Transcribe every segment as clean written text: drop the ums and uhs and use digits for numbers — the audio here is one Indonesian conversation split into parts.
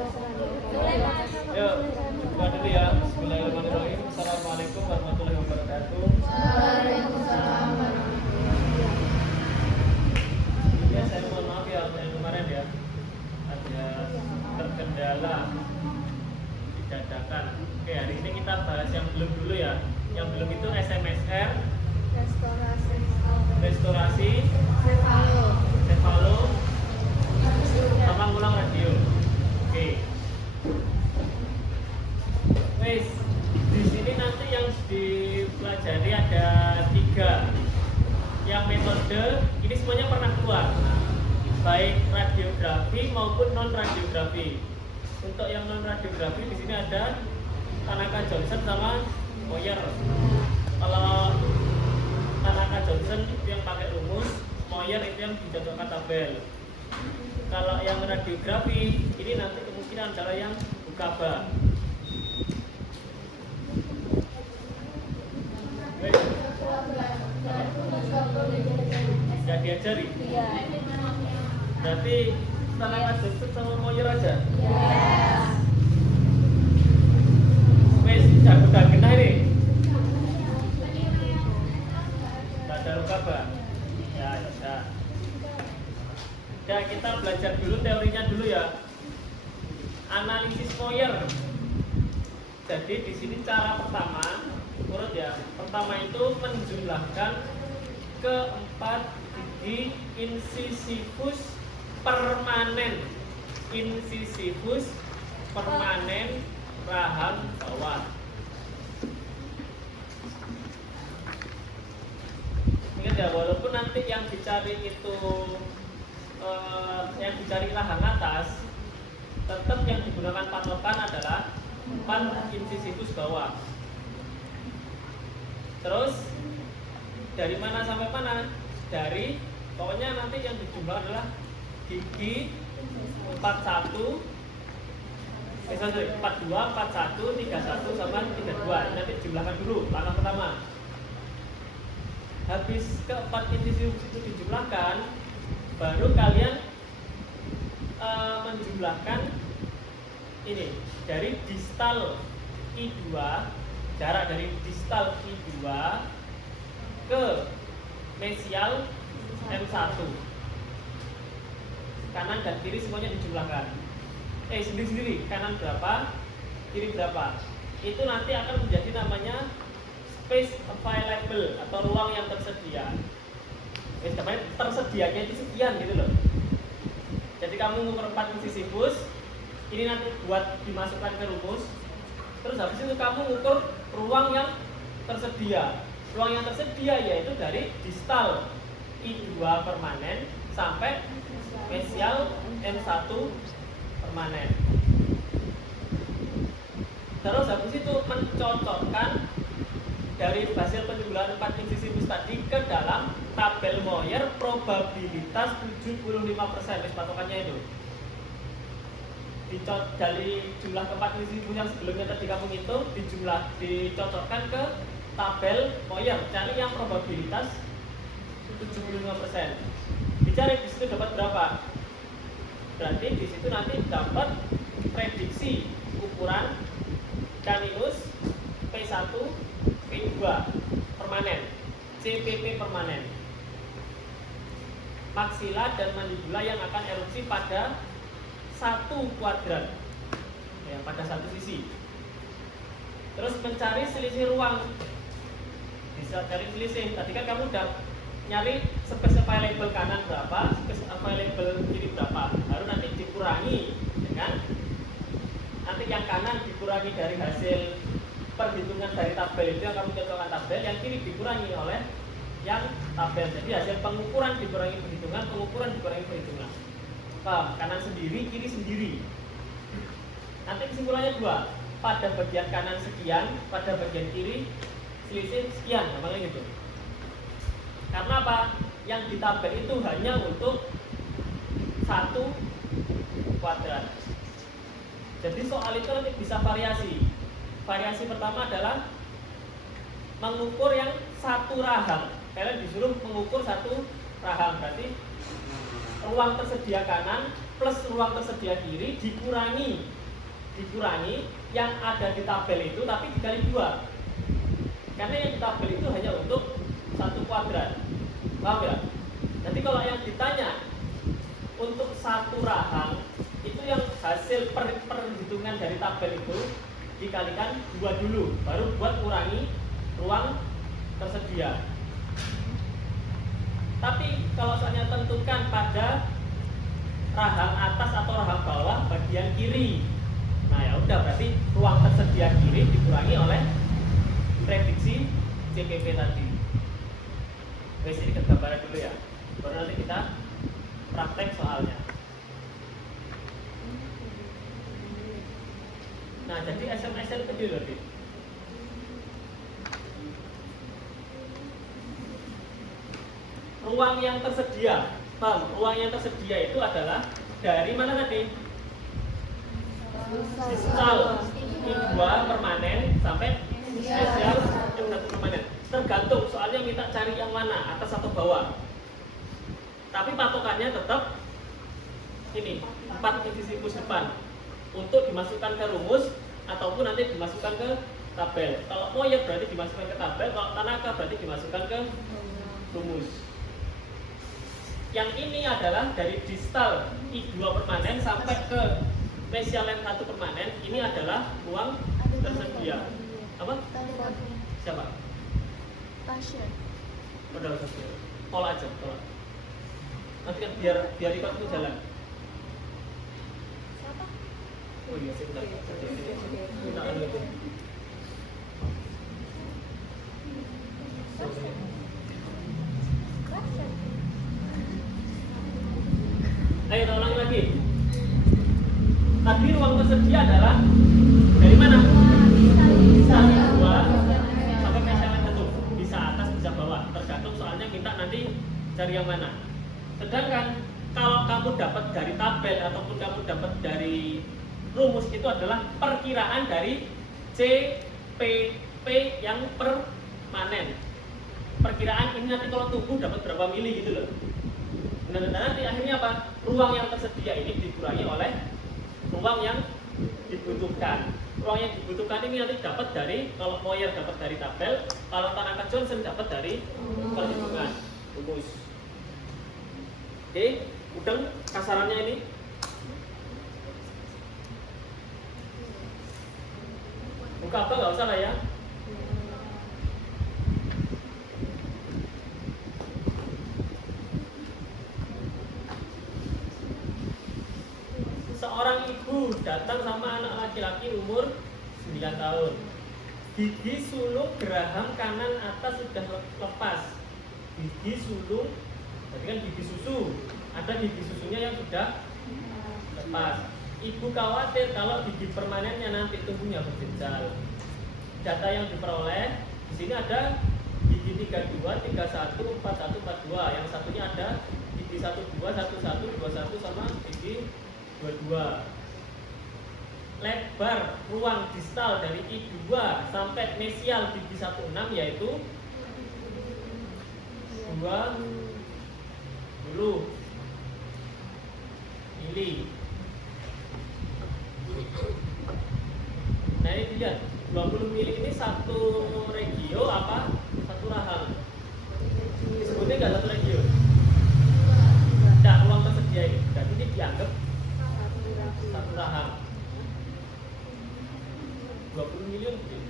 Yuk, buka dulu ya. Bismillahirrahmanirrahim. Assalamualaikum warahmatullahi wabarakatuh. Ya, saya mohon maaf ya yang kemarin ya ada terkendala didadakan. Oke, hari ini kita bahas yang belum dulu ya. Yang belum itu SMSR, restorasi, cefalo, sama ngulang radio. Oke. Wes, di sini nanti yang dipelajari ada 3. Yang metode ini semuanya pernah keluar, baik radiografi maupun non radiografi. Untuk yang non radiografi di sini ada Tanaka Johnson sama Moyer. Kalau Tanaka Johnson itu yang pakai rumus, Moyer itu yang dicocokkan tabel. Kalau yang radiografi ini nanti kemungkinan adalah yang Bukaba. Gak diajari? Iya. Berarti Tanaka Johnson sama Moyer aja? Iya. Wes, jago-jago nah ini. Gak ada Bukaba. Ya, ya. Ya, kita belajar dulu teorinya dulu ya. Analisis Moyer. Jadi di sini cara pertama, urut ya. Pertama itu menjumlahkan keempat gigi incisivus permanen. Incisivus permanen rahang bawah. Ingat ya, walaupun nanti yang dicari itu yang dicari rahang atas, tetap yang digunakan patokan adalah 4 incisivus bawah. Terus dari mana sampai mana? Dari pokoknya nanti yang dijumlah adalah gigi 41, 42, 41, 31 sama 32. Ini nanti dijumlahkan dulu langkah pertama. Habis keempat incisivus itu dijumlahkan, baru kalian menjumlahkan ini dari distal I2, jarak dari distal I2 ke mesial M1. Kanan dan kiri semuanya dijumlahkan. Sendiri-sendiri, kanan berapa, kiri berapa. Itu nanti akan menjadi namanya space available atau ruang yang tersedia. Tersedianya itu sekian gitu loh. Jadi kamu mengukur 4 incisivus, ini nanti buat dimasukkan ke rumus. Terus habis itu kamu mengukur ruang yang tersedia. Ruang yang tersedia yaitu dari distal I2 permanen sampai mesial M1 permanen. Terus habis itu mencocokkan dari hasil penjumlahan 4 incisivus tadi ke dalam tabel Moyer probabilitas 75%. Patokannya itu dari jumlah keempat incisivus yang sebelumnya tadi kamu hitung dicocokkan ke tabel Moyer, cari yang probabilitas 75%. Dicari di situ dapat berapa? Berarti di situ nanti dapat prediksi ukuran caninus P1, P2 permanen, CPP permanen, maksila dan mandibula yang akan erupsi pada satu kuadran, ya, pada satu sisi. Terus mencari selisih ruang, bisa cari selisih. Tadi kan kamu udah nyari space available kanan berapa, space available kiri berapa, baru nanti dikurangi dengan nanti yang kanan dikurangi dari hasil perhitungan dari tabel itu yang kamu cocokkan tabel, yang kiri dikurangi oleh yang tabel. Jadi hasil pengukuran dikurangi perhitungan, pengukuran dikurangi perhitungan. Paham? Kanan sendiri, kiri sendiri. Nanti kesimpulannya 2. Pada bagian kanan sekian, pada bagian kiri selisih sekian, namanya gitu. Karena apa? Yang di tabel itu hanya untuk satu kuadran. Jadi soal itu nanti bisa variasi. Variasi pertama adalah mengukur yang satu rahang. Kalian disuruh mengukur satu rahang, berarti ruang tersedia kanan plus ruang tersedia kiri dikurangi yang ada di tabel itu, tapi dikali 2. Karena yang di tabel itu hanya untuk 1 kuadrat. Paham ya? Jadi kalau yang ditanya untuk 1 rahang, itu yang hasil perhitungan dari tabel itu dikalikan 2 dulu, baru buat kurangi ruang tersedia. Tapi kalau soalnya tentukan pada rahang atas atau rahang bawah bagian kiri, nah ya udah, berarti ruang tersedia kiri dikurangi oleh prediksi CPP tadi. Wes, ini ke gambaran dulu ya, baru nanti kita praktek soalnya. Nah, jadi SMSN itu berarti ruang yang tersedia. Paham? Ruang yang tersedia itu adalah dari mana tadi? Distal I2 permanen sampai spesial I1 permanen. Tergantung, soalnya minta cari yang mana, atas atau bawah. Tapi patokannya tetap ini 4 divisi plus depan untuk dimasukkan ke rumus ataupun nanti dimasukkan ke tabel. Kalau Moyer berarti dimasukkan ke tabel, kalau Tanaka berarti dimasukkan ke rumus. Yang ini adalah dari distal I2 permanen sampai ke spesial I1 permanen. Ini adalah ruang tersedia. Apa? Siapa? Pasien. Udah usah. Tolak aja, tolak. Nanti kan biar ikut itu jalan. Siapa? Oh iya, sebentar. Minta anu itu. Ayo kita ulangi lagi. Tadi ruang tersedia adalah dari mana? Bisa 2 sampai spesial I1. Bisa atas, bisa bawah. Tergantung soalnya kita nanti cari yang mana. Sedangkan kalau kamu dapat dari tabel ataupun kamu dapat dari rumus, itu adalah perkiraan dari CPP yang permanen. Perkiraan ini nanti kalau tumbuh dapat berapa mili gitu loh. Dan nanti akhirnya apa? Ruang yang tersedia ini dikurangi oleh ruang yang dibutuhkan. Ruang yang dibutuhkan ini nanti dapat dari, kalau Moyer dapat dari tabel, kalau Tanaka Johnson dapat dari perhitungan rumus. Oke, udah kasarannya ini. Buka apa nggak usah lah ya. Seorang ibu datang sama anak laki-laki umur 9 tahun. Gigi sulung geraham kanan atas sudah lepas. Gigi sulung, berarti kan gigi susu. Ada gigi susunya yang sudah lepas. Ibu khawatir kalau gigi permanennya nanti tumbuhnya berjejal. Data yang diperoleh di sini ada gigi 32, 31, 41, 42. Yang satunya ada gigi 12, 11, 21 sama gigi 22. Lebar ruang distal dari I2 sampai mesial gigi 16 yaitu 20 mili. Nah ini dilihat 20 mili ini satu regio apa satu rahang? Disebutnya nggak satu regio? Tidak, ruang tersedia ini. Dan ini dianggap satu rahang. 20 miliar mungkin.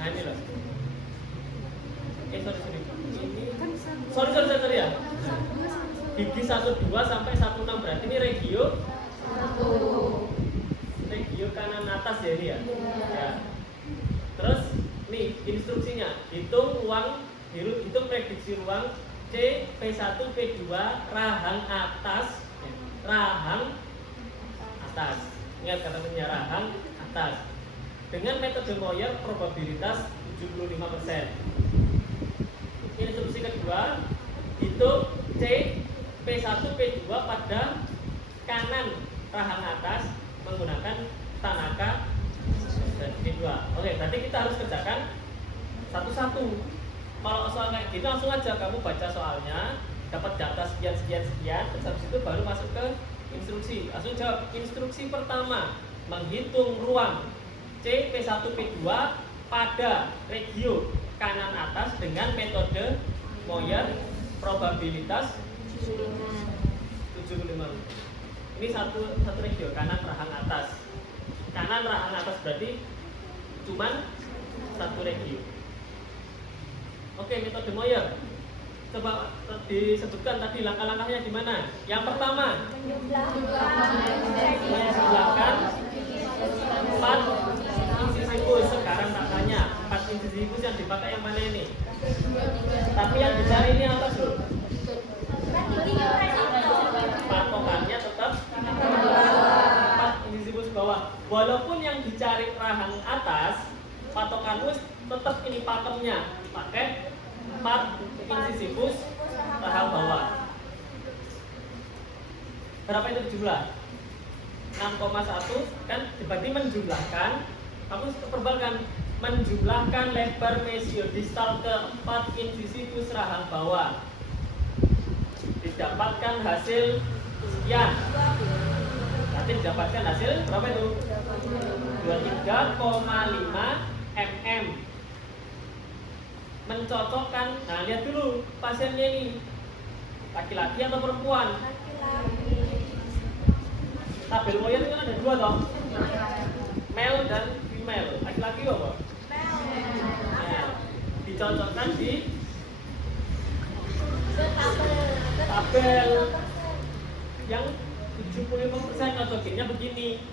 Nah ini loh. Sorry ya. Gigi 12 sampai 16 berarti ini regio 1. Regio kanan atas ya ini ya. Ya. Terus nih instruksinya, hitung prediksi ruang C P1 P2 rahang atas. Ingat katanya rahang atas. Dengan metode Moyer probabilitas 75%. Instruksi kedua, hitung C P1 P2 pada kanan rahang atas menggunakan Tanaka dan P2. Oke, berarti kita harus kerjakan satu-satu. Kalau soal kayak gitu langsung aja kamu baca soalnya, dapat data sekian sekian sekian, terus habis itu baru masuk ke instruksi. Langsung jawab. Instruksi pertama, menghitung ruang C P1 P2 pada regio kanan atas dengan metode Moyer probabilitas 75. Ini satu regio kanan rahang atas. Kanan rahang atas berarti cuman satu regio. Oke, metode Moyer. Coba disebutkan tadi langkah-langkahnya gimana? Yang pertama, menjumlahkan 4 incisivus. Sekarang tak tanya, 4 incisivus yang dipakai yang mana ini? Tapi yang dicari ini apa tuh? Patokannya tetap 4 incisivus bawah. Walaupun yang dicari rahang atas, patokanmu tetap ini pakemnya pakai 4 incisivus rahang bawah. Berapa itu jumlah? 6,1 kan berarti menjumlahkan. Aku perbalkan menjumlahkan lebar mesiodistal ke 4 incisivus rahang bawah. Didapatkan hasil sekian. Nanti didapatkan hasil berapa itu? 23,5 mm. Mencocokkan. Nah, lihat dulu pasiennya ini laki-laki atau perempuan. Tabel Moyer itu kan ada 2 toh, male dan female. Laki-laki apa? Nah, dicocokkan di tabel yang 75% cocokinnya begini.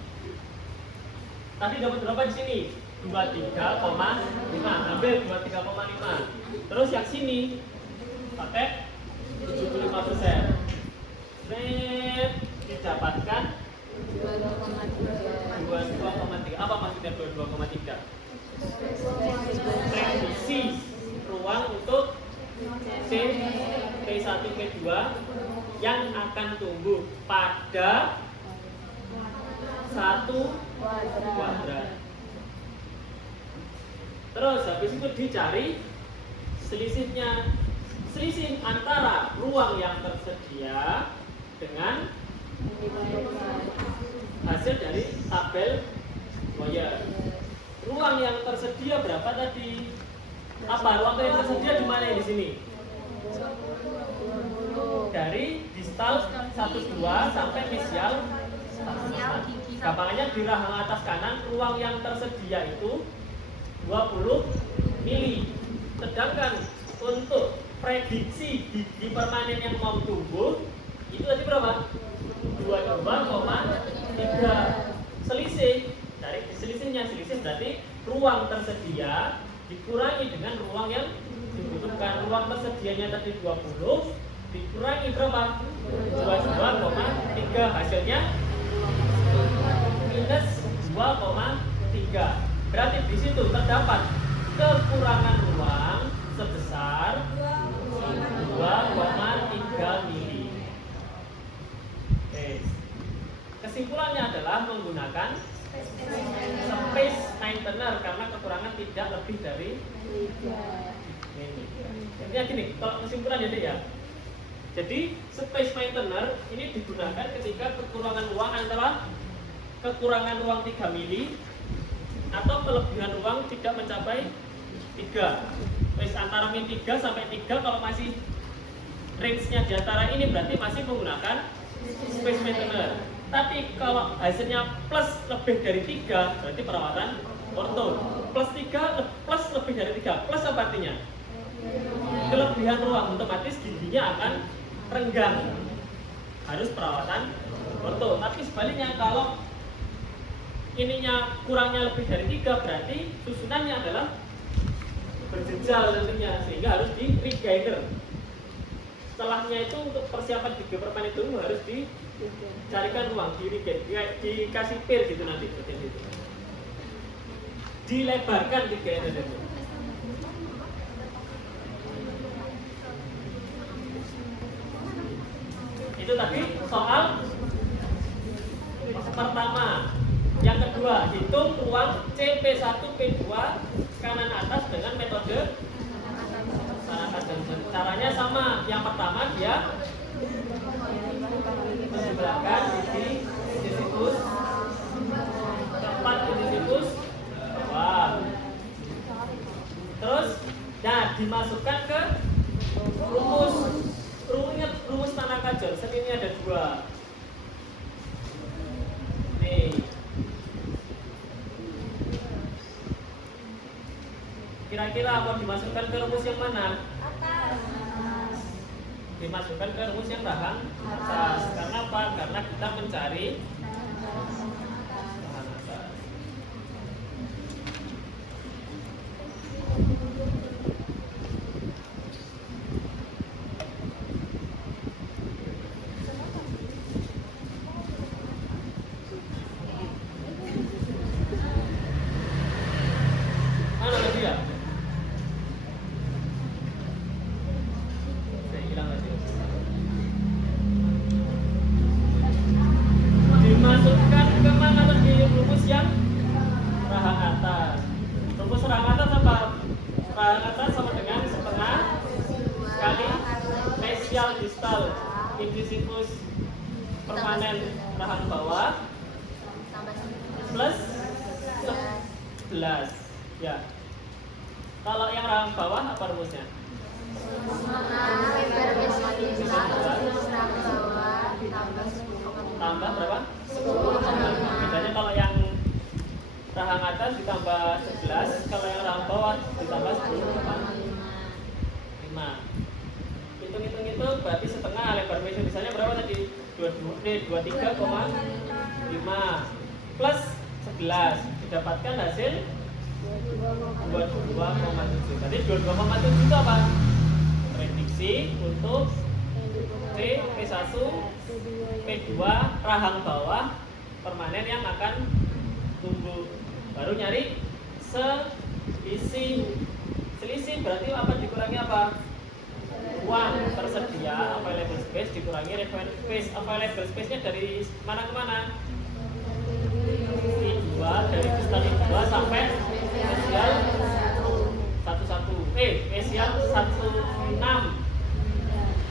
Tadi dapat berapa di sini? 23,5. Ambil 23,5. Terus yang sini pakai 75%. Didapatkan 22,3. Apa maksudnya 22,3? Prediksi ruang untuk C P1 P2 yang akan tumbuh pada 1 kuadrat. Terus habis itu dicari selisihnya. Selisih antara ruang yang tersedia dengan hasil dari tabel Moyer. Ruang yang tersedia berapa tadi? Apa ruang yang tersedia di mana di sini? Dari distal 12 sampai mesial 1. Gampangnya di rahang atas kanan ruang yang tersedia itu 20 mili. Sedangkan untuk prediksi gigi permanen yang mau tumbuh itu tadi berapa? 22,3. Selisih dari selisihnya, selisih berarti ruang tersedia dikurangi dengan ruang yang dibutuhkan. Ruang tersedianya tadi 20 dikurangi berapa? 22,3. Hasilnya minus 2,3. Berarti di situ terdapat kekurangan ruang sebesar 2,3 mili. Kesimpulannya adalah menggunakan space maintainer karena kekurangan tidak lebih dari ini. Intinya gini, kalau kesimpulan ya. Jadi space maintainer ini digunakan ketika kekurangan ruang antara kekurangan ruang 3 mili atau kelebihan ruang tidak mencapai 3. Terus antara min 3 sampai 3 kalau masih range-nya di antara ini berarti masih menggunakan space maintainer. Tapi kalau hasilnya plus lebih dari 3 berarti perawatan ortho. Plus 3 plus lebih dari 3. Plus apa artinya? Kelebihan ruang, otomatis giginya akan renggang. Harus perawatan ortho. Tapi sebaliknya kalau ininya kurangnya lebih dari 3 berarti susunannya adalah berjejal tentunya, sehingga harus di regainer. Setelahnya itu untuk persiapan gigi permanen itu harus dicarikan ruang, di regain, dikasih pir gitu nanti seperti itu. Dilebarkan regainer itu. Itu tadi soal pertama. Yang kedua, hitung ruang CP1 P2 kanan atas dengan metode kanan atas dan Caranya sama. Yang pertama dia menjumlahkan sisi situs keempat sisi situs bawah. Terus, nah dimasukkan ke rumus. Rumus Tanaka-Johnson ini ada dua. Nih. Kira-kira mau dimasukkan ke rumus yang mana? Dimasukkan ke rumus yang rahang atas. Karena apa? Karena kita mencari rahang atas. Mana lagi ya? Saya hilang lagi. Dimasukkan ke mana lagi rumus yang rahang atas? Rumus rahang atas apa? Rahang atas sama dengan setengah kali mesial distal invisivus permanen rahang bawah plus 11. Ya. Kalau yang rahang bawah apa rumusnya? Tambah berapa? 10. Bedanya kalau yang rahang atas ditambah 11, kalau yang rahang bawah ditambah 10 berapa? 5. Hitung-hitung itu berarti setengah lebar misalnya berapa tadi? 23,5 plus 11 didapatkan hasil 22,7. Tadi 22,7 itu apa? Prediksi untuk P1, P2 rahang bawah permanen yang akan tumbuh. Baru nyari selisih. Selisih berarti apa dikurangi apa? Uang tersedia available space dikurangi required space. Available space-nya dari mana ke mana? I2 dari distal I2 sampai mesial 16.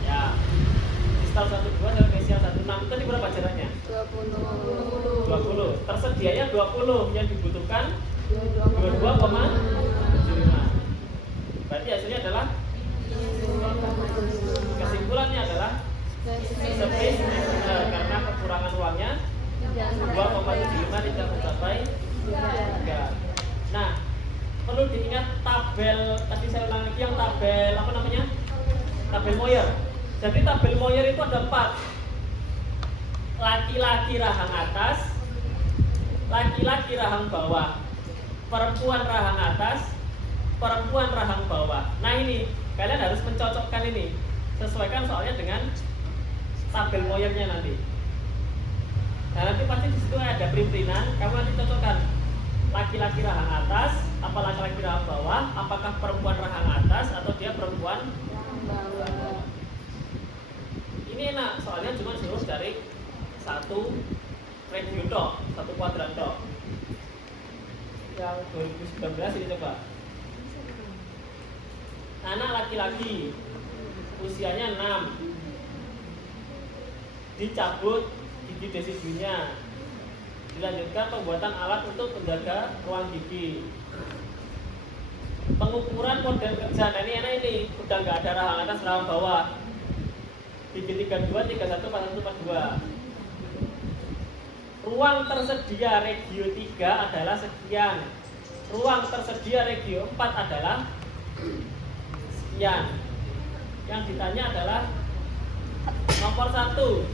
Ya. Distal 12 sampai mesial 16 itu berapa jaraknya? 20. Tersedianya 20, yang dibutuhkan 22,75. Berarti hasilnya adalah kesimpulannya adalah space karena kekurangan uangnya 2,75 tidak mencapai 3. Nah, perlu diingat tabel tadi saya ulang lagi yang tabel apa namanya? Tabel Moyer. Jadi tabel Moyer itu ada 4. Laki-laki rahang atas, laki-laki rahang bawah, perempuan rahang atas, perempuan rahang bawah. Nah ini kalian harus mencocokkan ini, sesuaikan soalnya dengan tabel Moyernya nanti. Nah nanti pasti di situ ada printinan, kamu nanti cocokkan laki-laki rahang atas, apa laki-laki rahang bawah, apakah perempuan rahang atas atau dia perempuan bawah. Ini enak, soalnya cuma suruh dari satu review tok, satu kuadran tok. Yang 2019 ini coba. Anak laki-laki usianya 6, dicabut gigi desidunya, dilanjutkan pembuatan alat untuk menjaga ruang gigi. Pengukuran model kerja, nah ini enak ini, udah nggak ada rahang atas rahang bawah. Gigi 32, 31, 41, 42. Ruang tersedia regio 3 adalah sekian. Ruang tersedia regio 4 adalah sekian. Yang ditanya adalah nomor 1.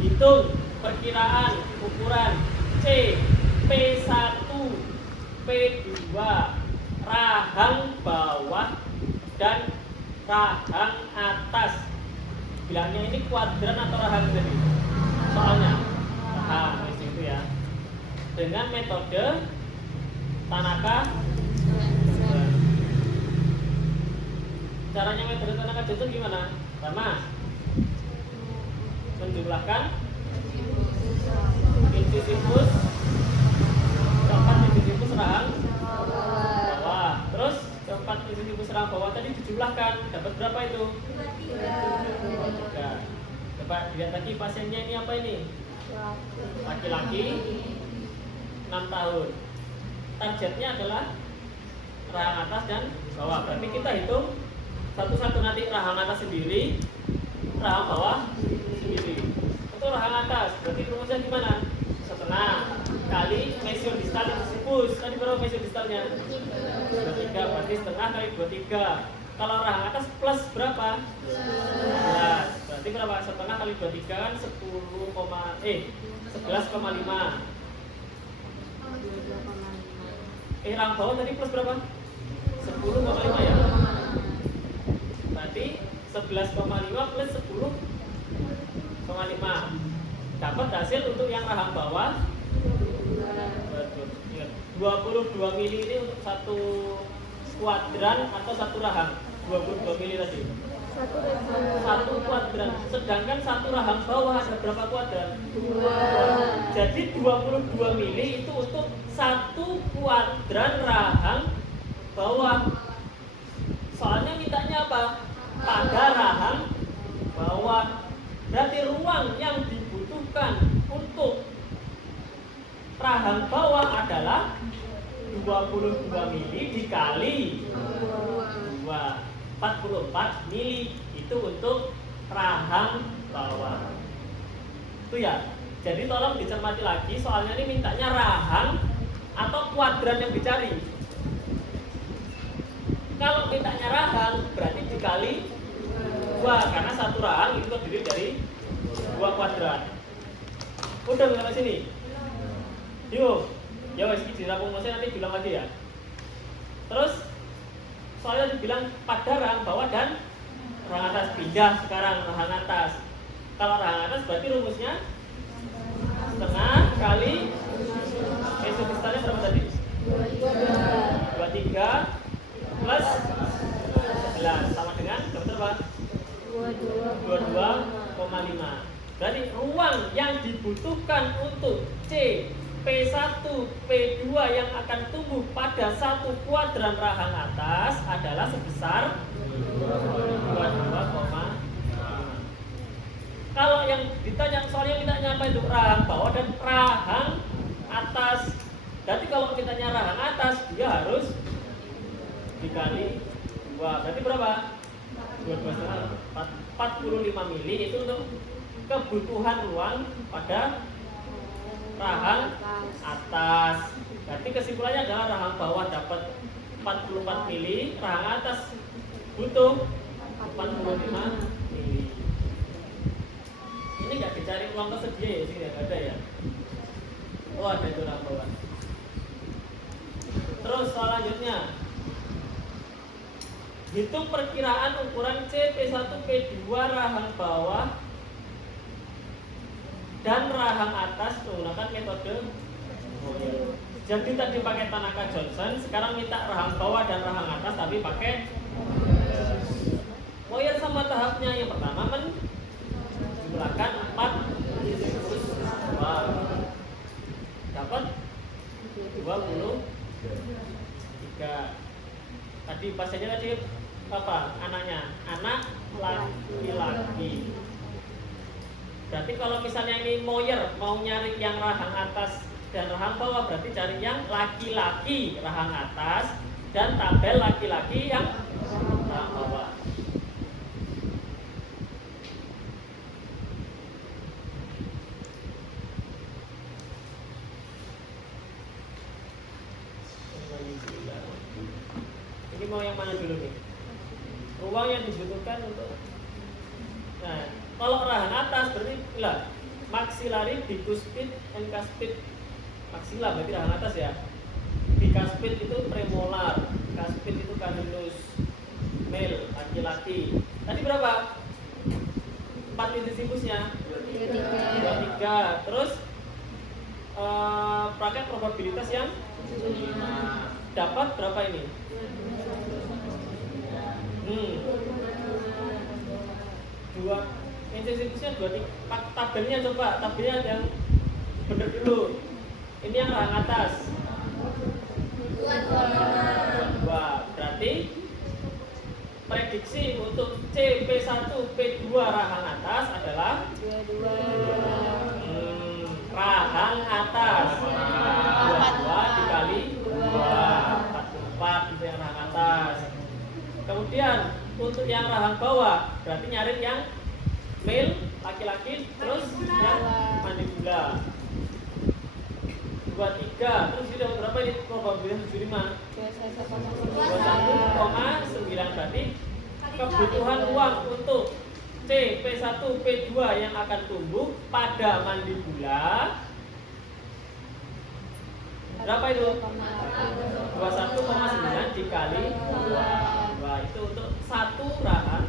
Hitung perkiraan ukuran C, P1, P2 rahang bawah dan rahang atas. Bilangnya ini kuadran atau rahang tadi? Soalnya rahang itu ya. Dengan metode Tanaka. Caranya metode Tanaka itu gimana? Pertama, menjumlahkan invisivus keempat invisivus rahang bawah. Terus sisi rahang bawah tadi dijumlahkan, dapat berapa itu? 23. Coba lihat lagi pasiennya ini apa ini? Laki-laki 6 tahun. Targetnya adalah rahang atas dan bawah. Berarti kita hitung satu-satu, nanti rahang atas sendiri, rahang bawah sendiri. Untuk rahang atas, berarti rumusnya gimana? Setengah kali mesio distal sifus. Tadi berapa mesio distalnya? 23, berarti setengah kali 23. Kalau rahang atas plus berapa? 11. Berarti berapa? Setengah kali 23 kan 11,5. Rahang bawah tadi plus berapa? 10,5 ya. Berarti 11,5 plus 10,5. Dapat hasil untuk yang rahang bawah 22 mili ini untuk satu kuadran atau satu rahang. 22 mili tadi. Satu kuadran. Sedangkan satu rahang bawah ada berapa kuadran? 2. Jadi 22 mili itu untuk satu kuadran rahang bawah. Soalnya mintanya apa? Pada rahang bawah. Berarti ruang yang dibutuhkan untuk rahang bawah adalah 22 mili dikali 2, 44 mili. Itu untuk rahang bawah. Itu ya. Jadi tolong dicermati lagi, soalnya ini mintanya rahang atau kuadran yang dicari. Kalau mintanya rahang berarti dikali 2, karena satu rahang itu terdiri dari 2 kuadran. Udah sampai sini? Yuk. Ya wes iki dirapung mose nanti bilang lagi ya. Terus soalnya dibilang pada rahang bawah dan rahang atas, pindah sekarang rahang atas. Kalau rahang atas berarti rumusnya setengah kali mesio distalnya berapa tadi? 23 plus 11 sama dengan berapa? 22,5. Berarti ruang yang dibutuhkan untuk C P1, P2 yang akan tumbuh pada satu kuadran rahang atas adalah sebesar 22,5. Kalau yang ditanya, soalnya mintanya apa itu? Rahang bawah dan rahang atas. Berarti kalau ditanya rahang atas, dia harus dikali 2. Berarti berapa? 45 mili itu untuk kebutuhan ruang pada rahang atas. Berarti kesimpulannya adalah rahang bawah dapat 44 mili, rahang atas butuh 45 mili. Ini nggak dicari ruang tersedia ya, sini nggak ada ya. Oh ada itu rahang bawah. Terus selanjutnya, hitung perkiraan ukuran C P1 P2 rahang bawah dan rahang atas menggunakan metode Moyer. Jadi tadi pakai Tanaka Johnson, sekarang minta rahang bawah dan rahang atas tapi pakai Moyer. Sama tahapnya, yang pertama menjumlahkan 4 dapat 23. Tadi pasiennya tadi apa? Anaknya, anak laki-laki. Berarti kalau misalnya ini Moyer mau nyari yang rahang atas dan rahang bawah, berarti cari yang laki-laki rahang atas dan tabel laki-laki yang rahang bawah. Ini mau yang mana dulu nih? Ruang yang dibutuhkan untuk. Nah, kalau rahang atas berarti lah maxillary, bicuspid, and cuspid. Maxilla berarti rahang atas ya. Bicuspid itu premolar, cuspid itu canulus, male laki-laki. Tadi berapa? 4 incisivusnya? 23. Terus pakai probabilitas yang 5. Dapat berapa ini? 2. Incisivusnya 23. Tabelnya coba, tabelnya yang benar dulu. Ini yang rahang atas 2. Berarti prediksi untuk CP1 P2 rahang atas adalah 22. Rahang atas 22 dikali 2 44 itu yang rahang atas. Kemudian untuk yang rahang bawah berarti nyari yang male laki-laki terus yang mandibula 23 terus sudah berapa ini probabilitas 75 21,9 berarti kebutuhan uang untuk CP1 P2 yang akan tumbuh pada mandibula berapa itu? 21,9 dikali 2 itu untuk satu rahang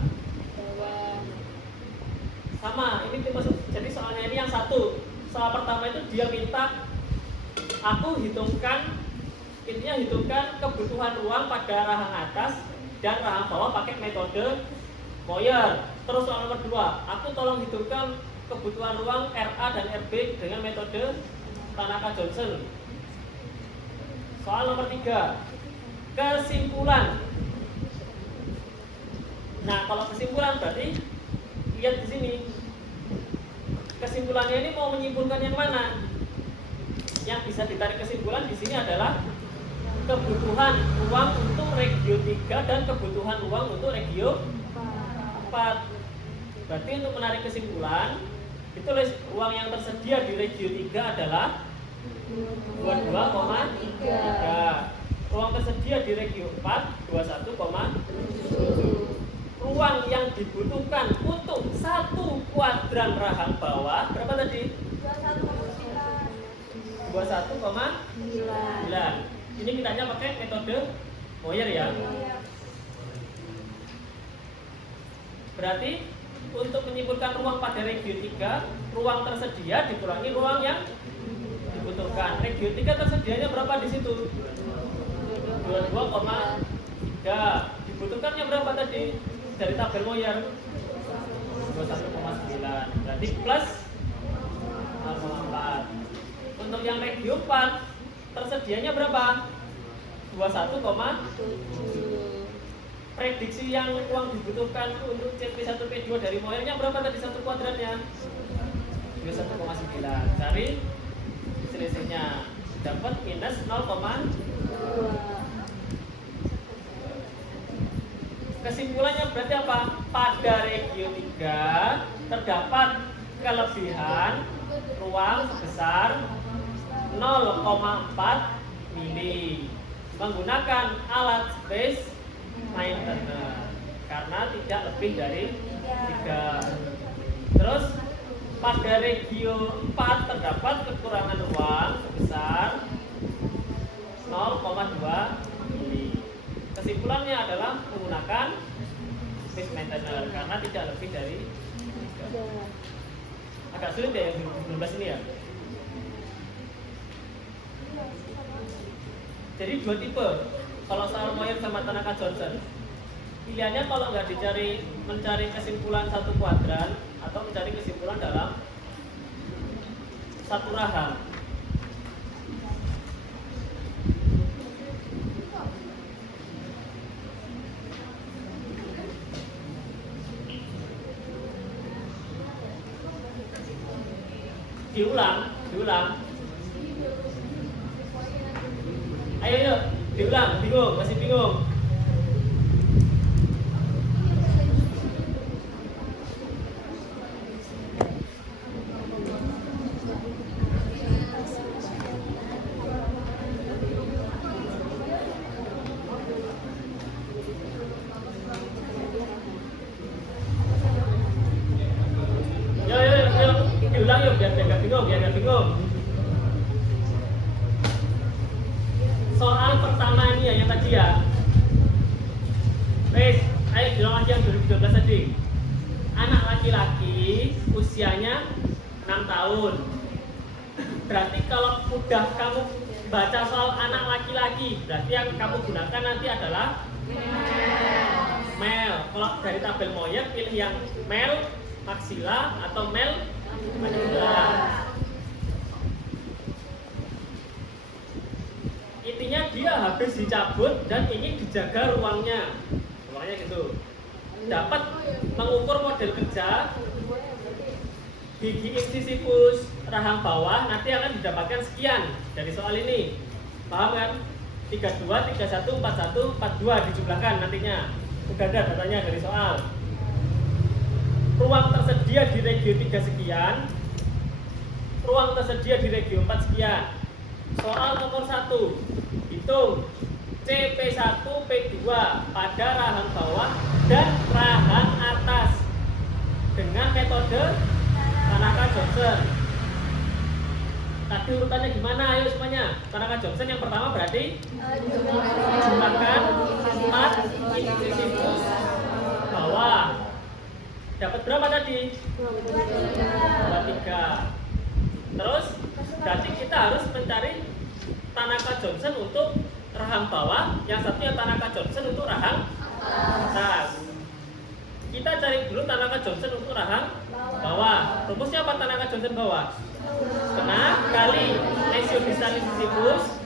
sama ini dimaksud. Jadi soalnya ini yang satu soal pertama itu dia minta aku hitungkan intinya hitungkan kebutuhan ruang pada rahang atas dan rahang bawah pakai metode Moyer. Terus soal nomor 2 aku tolong hitungkan kebutuhan ruang RA dan RB dengan metode Tanaka Johnson. Soal nomor 3 kesimpulan. Nah kalau kesimpulan berarti lihat di sini kesimpulannya ini mau menyimpulkan yang mana? Yang bisa ditarik kesimpulan di sini adalah kebutuhan uang untuk regio 3 dan kebutuhan uang untuk regio 4. Berarti untuk menarik kesimpulan ditulis uang yang tersedia di regio 3 adalah 22,3. Ruang tersedia di regio 4 21,7. Ruang yang dibutuhkan untuk satu kuadran rahang bawah berapa tadi? 21,9. Ini mintanya pakai metode Moyer ya. Berarti untuk menyimpulkan ruang pada regio 3, ruang tersedia dikurangi ruang yang dibutuhkan. Regio 3 tersedianya berapa di situ? 22,3. Dibutuhkannya berapa tadi? Dari tabel Moyer 21,9. Berarti plus 0,4. Untuk yang regio 4 tersedianya berapa? 21,7. Prediksi yang uang dibutuhkan untuk CP1 P2 dari Moyernya berapa tadi satu kuadrannya? 21,9. Cari selisihnya. Dapat minus 0,2. Kesimpulannya berarti apa? Pada regio 3 terdapat kelebihan ruang sebesar 0,4 mili menggunakan alat space maintenance karena tidak lebih dari 3. Terus pada regio 4 terdapat kekurangan ruang sebesar 0,2 mili. Kesimpulannya adalah menggunakan space maintenance karena tidak lebih dari 3. Agak sulit ya yang 19 ini ya. Jadi dua tipe. Kalau soal Moyer sama Tanaka Johnson, pilihannya kalau nggak mencari kesimpulan satu kuadran atau mencari kesimpulan dalam satu rahang. Diulang. Ayo, diulang. Bingung, masih bingung. Diulang yuk, biar nggak bingung. Soal pertama ini ya, yang tadi ya. Wes, ayo diulang lagi yang 2012 tadi. Anak laki-laki usianya 6 tahun. Berarti kalau udah kamu baca soal anak laki-laki, berarti yang kamu gunakan nanti adalah male. Kalau dari tabel Moyer pilih yang male maxilla atau male mandibular. Intinya dia habis dicabut dan ingin dijaga ruangnya gitu. dapat mengukur model kerja gigi incisifus rahang bawah, nanti akan didapatkan sekian dari soal ini. Paham kan? 32, 31, 41, 42 dijumlahkan nantinya. Sudah ada datanya dari soal. Ruang tersedia di regio 3 sekian, ruang tersedia di regio 4 sekian. Soal nomor 1, hitung CP1 P2 pada rahang bawah dan rahang atas dengan metode Tanaka-Johnson. Tadi urutannya gimana? Ayo semuanya. Tanaka-Johnson yang pertama berarti jumlahkan 4 incisifus bawah. Dapat berapa tadi? 23. Terus berarti kita harus mencari Tanaka-Johnson untuk rahang bawah, yang satunya Tanaka-Johnson untuk rahang atas. Kita cari dulu Tanaka-Johnson untuk rahang bawah. Rumusnya apa Tanaka-Johnson bawah? Setengah kali ratio distanis incisifus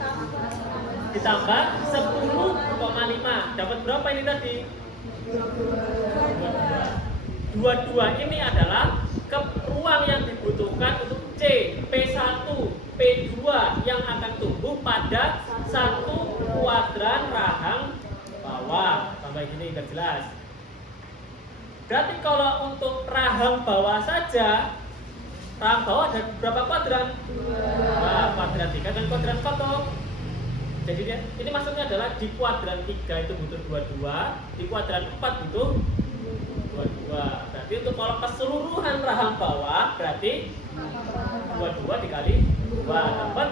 ditambah 10,5. Dapat berapa ini tadi? 22 ini adalah ruang yang dibutuhkan untuk C, P1, P2 yang akan tumbuh pada satu kuadran rahang bawah. Sampai gini biar jelas. Berarti kalau untuk rahang bawah saja, rahang bawah ada berapa kuadran? Nah, kuadran 3 dan kuadran 4. Jadi ini maksudnya adalah di kuadran 3 itu butuh 22, di kuadran 4 butuh 22. Berarti untuk kalau keseluruhan rahang bawah berarti 22 dikali 2 dapat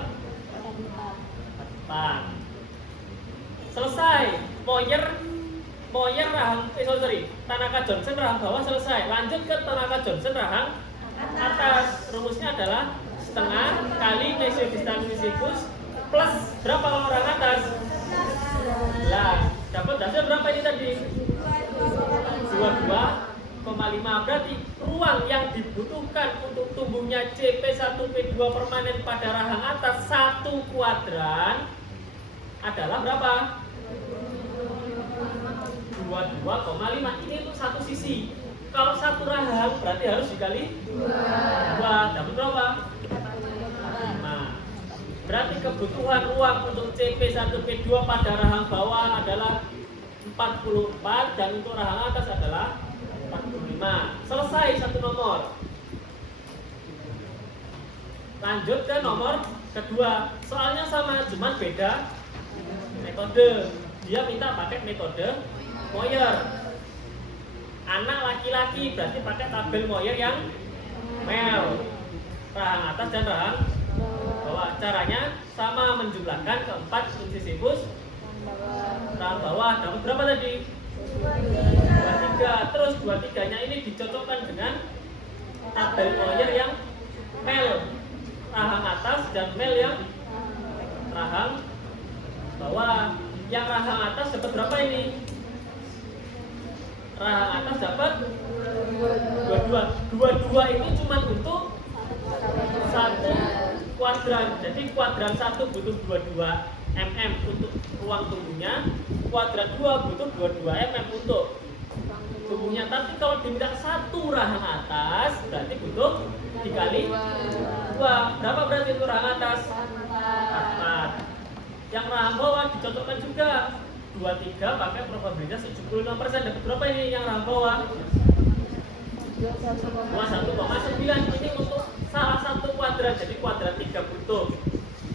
4. Selesai. Moyer rahang Tanaka-Johnson rahang bawah selesai. Lanjut ke Tanaka-Johnson rahang atas. Rumusnya adalah setengah kali ratio distanis incisifus plus berapa kalau rahang atas? 11. Dapat hasil berapa ini tadi? 22,5. Berarti ruang yang dibutuhkan untuk tumbuhnya CP1 P2 permanen pada rahang atas satu kuadran adalah berapa? 22,5. Ini untuk satu sisi. Kalau satu rahang berarti harus dikali 2. Dapat berapa? 5. Berarti kebutuhan ruang untuk CP1 P2 pada rahang bawah adalah 44 dan untuk rahang atas adalah 45. Selesai satu nomor. Lanjut ke nomor kedua. Soalnya sama, cuman beda metode. Dia minta pakai metode Moyer. Anak laki-laki berarti pakai tabel Moyer yang male. Rahang atas dan rahang bawah. Caranya sama, menjumlahkan keempat incisifus rahang bawah. Dapat berapa tadi? 23. Terus 23-nya ini dicocokkan dengan tabel Moyer yang male rahang atas dan male yang rahang bawah. Yang rahang atas dapat berapa ini? Rahang atas dapat 22. 22 ini cuma untuk satu kuadran. Jadi kuadran 1 butuh 22 mm untuk ruang tumbuhnya, kuadran 2 butuh 22 mm untuk tumbuhnya. Tapi kalau diminta satu rahang atas berarti butuh dikali 2. Berapa berarti untuk rahang atas? 4. Yang rahang bawah dicocokkan juga 23 pakai probabilitas 75%. Dapat berapa ini yang rahang bawah? 21,9. Ini untuk salah satu kuadran. Jadi kuadran 3 butuh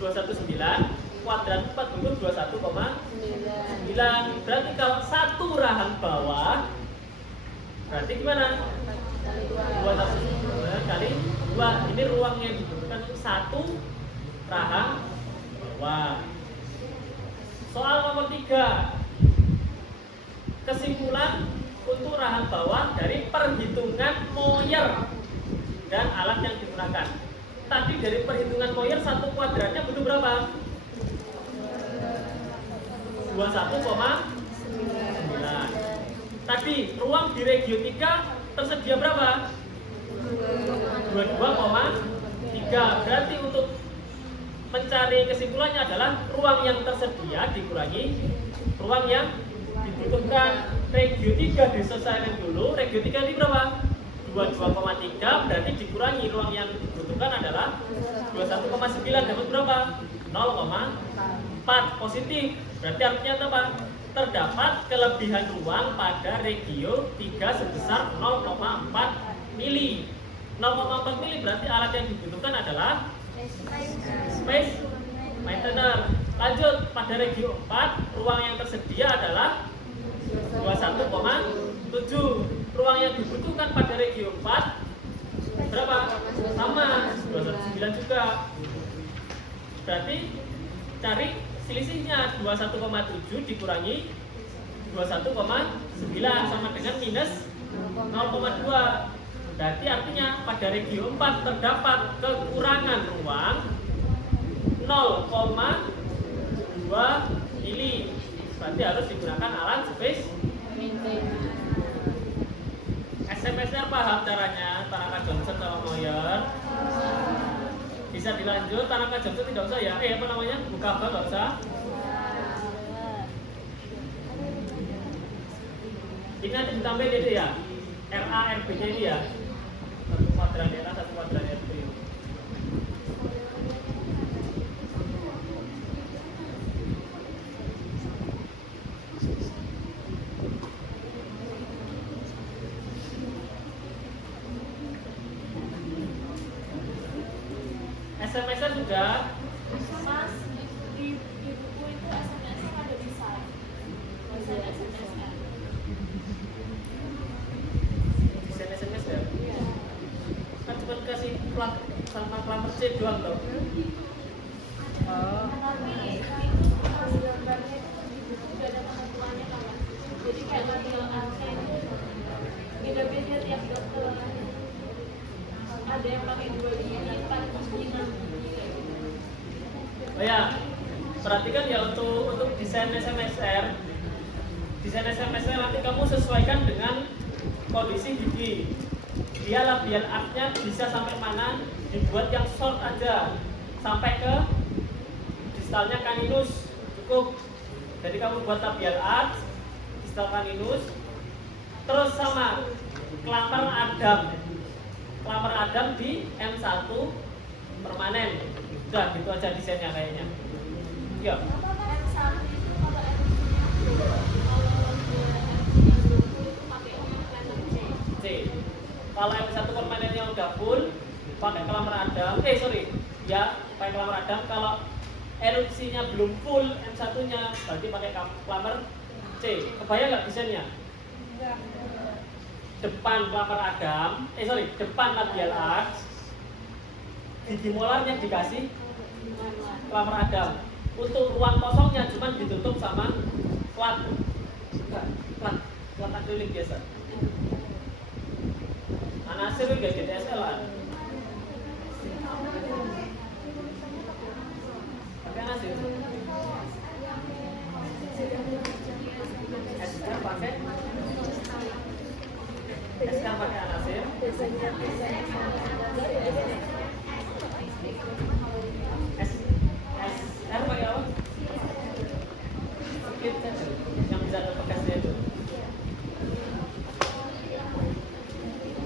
219, kuadran 4 butuh 21,9. Berarti kalau satu rahang bawah berarti gimana? 21 kali 2. Ini ruang yang dibutuhkan untuk satu rahang bawah. Soal nomor 3. Kesimpulan untuk rahang bawah dari perhitungan Moyer dan alat yang digunakan. Tadi dari perhitungan Moyer satu kuadrannya butuh berapa? 21,9. Tadi ruang di regio 3 tersedia berapa? 22,3. Berarti untuk mencari kesimpulannya adalah ruang yang tersedia dikurangi ruang yang dibutuhkan. regio 3 diselesaikan dulu. Regio 3 ini berapa? 22,3, berarti dikurangi ruang yang dibutuhkan adalah 21,9, dapat berapa? 0,4 positif. Berarti artinya apa? Terdapat kelebihan ruang pada regio 3 sebesar 0,4 mili. 0,4 mili berarti alat yang dibutuhkan adalah space maintainer. Lanjut, pada regio 4 ruang yang tersedia adalah 21,7. Ruang yang dibutuhkan pada regio 4 berapa? Sama, 219 juga. Berarti cari selisihnya, 21,7 dikurangi 21,9 sama dengan minus 0,2. Berarti artinya pada regio 4 terdapat kekurangan ruang 0,2 mili. Berarti harus digunakan alat space maintainer. SMS-nya paham caranya, Tanaka Johnson sama Moyer. Bisa dilanjut, Tanaka Johnson tidak usah ya. Apa namanya? Buka apa nggak usah. Ini nanti ditambahin itu ya. RA RB nya ini ya. Satu kuadran RA, satu kuadran RB. SMS-nya sudah. Mas, di buku itu SMS-nya ada di side. Desain SMS-nya. Desain SMS ya? Kan cuma kasih plat sama klamer C doang loh. Tapi itu pas gambarnya itu di buku udah ada ketentuannya kan ya. Jadi kayak labial artnya itu beda-beda tiap dokter. Ada yang pakai 2 biji, 4 biji, 6 biji kayak gitu. Oh ya, perhatikan ya untuk desain SMSR. Desain SMSR nanti kamu sesuaikan dengan kondisi gigi. Dia labial artnya bisa sampai mana, dibuat yang short aja sampai ke distalnya caninus cukup. Jadi kamu buat labial art, distal caninus, terus sama klamper Adam di M1 permanen. Udah gitu aja desainnya kayaknya. Yuk. M1 itu kalau M-nya kalau dia M20 itu pakai letter C. C. Kalau M1 permanennya udah full, pakai klamper Adam. Ya, pakai klamper Adam. Kalau erupsinya belum full M1-nya, berarti pakai klamper C. Kebayang nggak desainnya? Depan klamper Adam, depan labial arch, gigi molarnya dikasih klamper Adam. Untuk ruang kosongnya cuma ditutup sama plat akrilik biasa. Anasir juga GTSL lah. Pakai anasir. SR pakai SR pakai anasir. SR pakai apa? Skip saja. Yang bisa terpekasnya itu.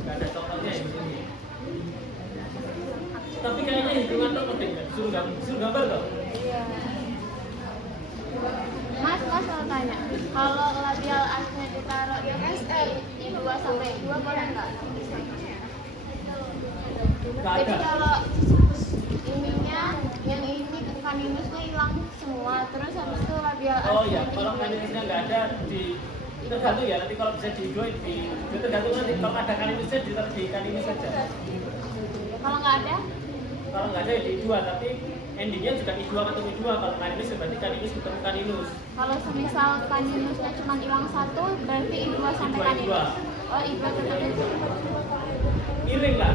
Gak ada contohnya ya di sini. Tapi kayaknya hitungan tuh penting kan? Suruh gambar toh? Mas mau tanya, kalau labial artnya ditaruh di SL 2 sampai 2 boleh nggak? Jadi kalau ininya, yang ini caninusnya hilang semua, terus habis itu labial artnya. Oh iya, kalau caninusnya nggak ada tergantung ya, nanti kalau bisa tergantung nanti kalau ada caninusnya ditaruh di caninus saja. Kalau nggak ada? Kalau nggak ada ya di I2, tapi endingnya juga I2 atau I2. Kalau caninus berarti caninus ketemu caninus. Kalau semisal caninusnya cuma hilang 1, berarti I2 sampai I2. caninus. Oh, I2 tetap itu. Miring nggak?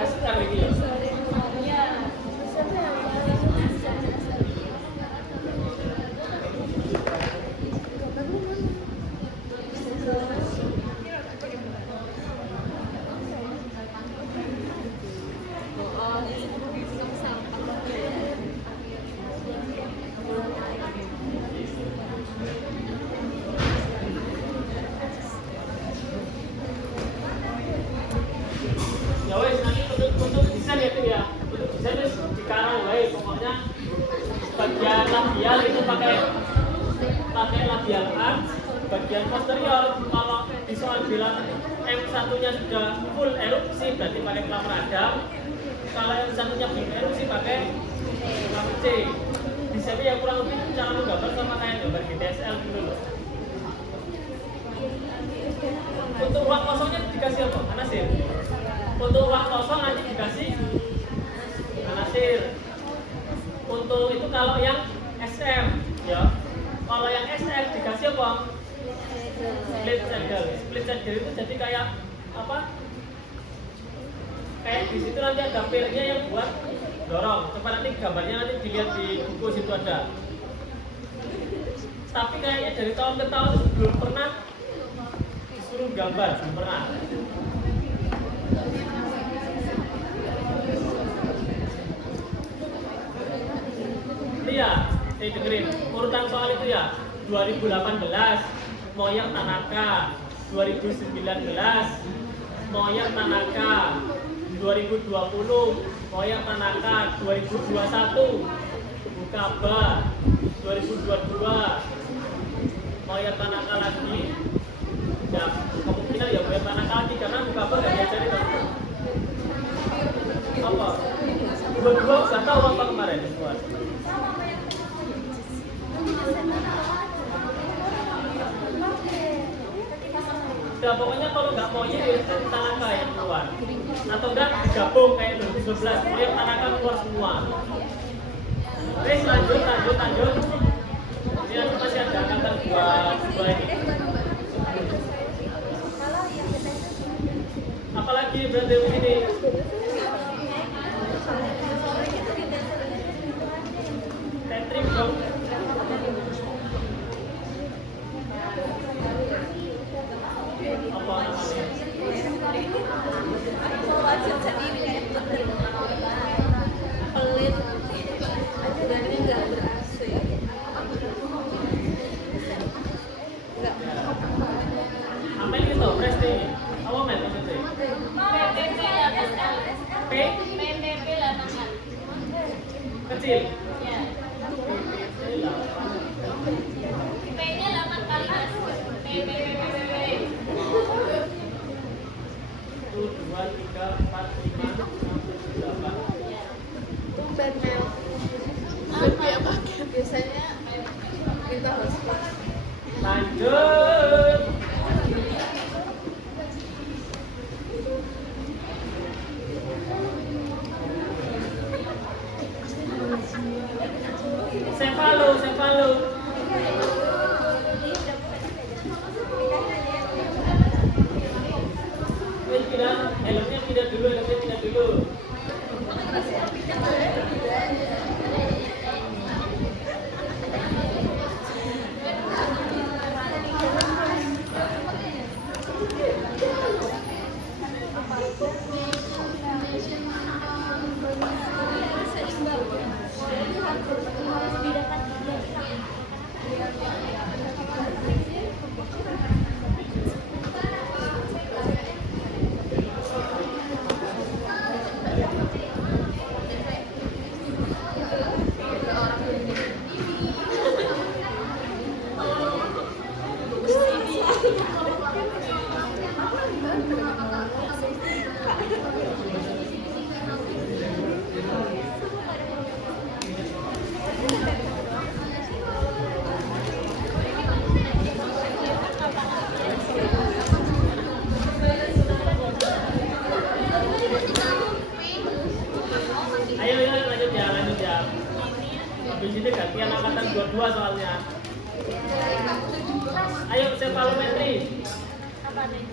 SR ini ya. pakai labial arch bagian posterior. Kalau di soal bilang M1-nya sudah full erupsi berarti pakai kelam radang. Kalau yang satunya belum erupsi pakai kelam C. Di sini yang kurang lebih cara menggambar sama kayak gambar GTSL gitu loh. Untuk ruang kosongnya dikasih apa? Anasir. Untuk ruang kosong nanti dikasih anasir. Untuk itu kalau yang SM ya. Kalau yang SM dikasih apa? Split saddle. Split saddle itu jadi kayak apa? Kayak di situ nanti ada pirnya yang buat dorong. Coba nanti gambarnya nanti dilihat di buku situ ada. Tapi kayaknya dari tahun ke tahun belum pernah disuruh gambar, belum pernah. Iya, saya dengerin urutan soal itu ya. 2018 Moyer Tanaka, 2019 Moyer Tanaka, 2020 Moyer Tanaka, 2021 Bukaba, 2022 Moyer Tanaka lagi. Ya, kemungkinan ya Moyer Tanaka lagi karena Bukaba nggak diajari tapi apa? Dua-dua nggak tahu apa kemarin semua. Ya pokoknya kalau nggak mau ya Tanaka yang keluar atau enggak digabung kayak 2011 Moyer Tanaka keluar semua. Oke lanjut. Ini masih ada angkatan dua ini. Apalagi berarti ini Tetris dong. Apa namanya? Pelit ajudannya nggak berhasil. Nggak. Apa ini tuh? Presti. Apa men maksudnya? PPP 8L. P PPP 8L. kecil. Ya. P-nya 8 kali mas. PPP. 1, 2, 3, 4, 5, 6, 7, 8. Tumben Mel. Apa ya pakai biasanya minta hotspot. Lanjut. Cefalo. Helmnya pindah dulu. Lanjut ya. Habis ini gantian angkatan 22 soalnya. Ayo cefalometri. Apa nih?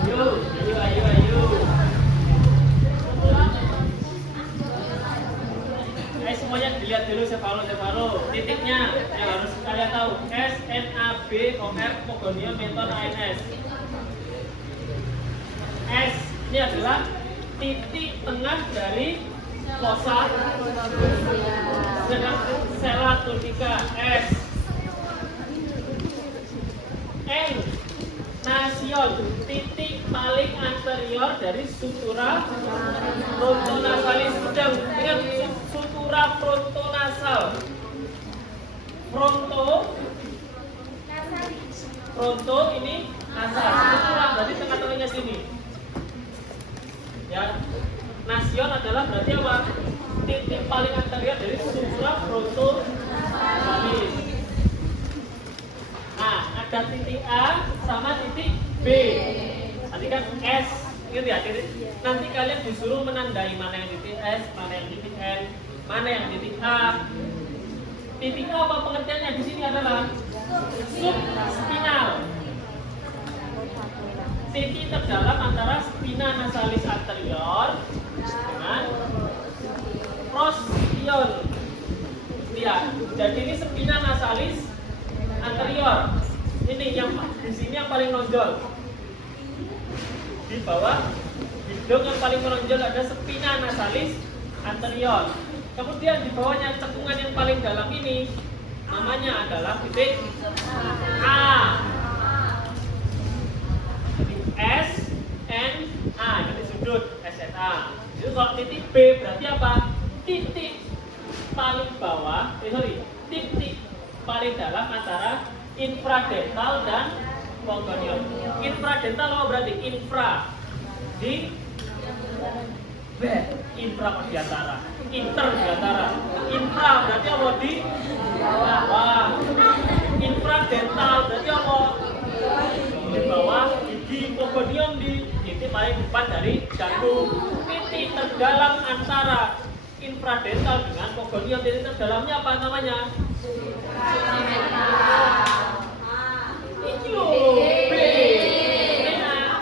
Ayo. Semuanya dilihat dulu cefalo. Titiknya yang harus kalian tahu. S N A B O F Pogonium Menton A N S. S ini adalah titik tengah dari fossa sela turcica S. nasion, titik paling anterior dari sutura frontonasalis sedang. Ingat, sutura frontonasal. Fronto ini nasal. Sutura berarti tengah-tengahnya sini. Ya, nasion adalah berarti apa? Titik paling anterior dari sutura frontonasalis. Nah, ada titik A sama titik B. Nanti kan S, gitu ya. Nanti kalian disuruh menandai mana yang titik S, mana yang titik N, mana yang titik A. Titik A apa pengertiannya di sini adalah subspinal. Titik terdalam antara spina nasalis anterior dengan prostion. Lihat, jadi ini spina nasalis anterior. Ini yang di sini yang paling menonjol. Di bawah hidung yang paling menonjol ada spina nasalis anterior. Kemudian di bawahnya cekungan yang paling dalam ini namanya adalah titik A. Titik S, N, A. Jadi sudut S, N, A. Itu kalau titik B berarti apa? Titik paling bawah, titik paling dalam antara infradental dan congonium. Infradental apa berarti? Infra di infra di antara, inter di antara. Infra berarti apa? Di bawah. Infradental berarti apa? Di bawah gigi. Congonium di titik paling depan dari jantung. Titik terdalam antara infradental dengan congonium, titik terdalamnya apa namanya? Itu B. Nah,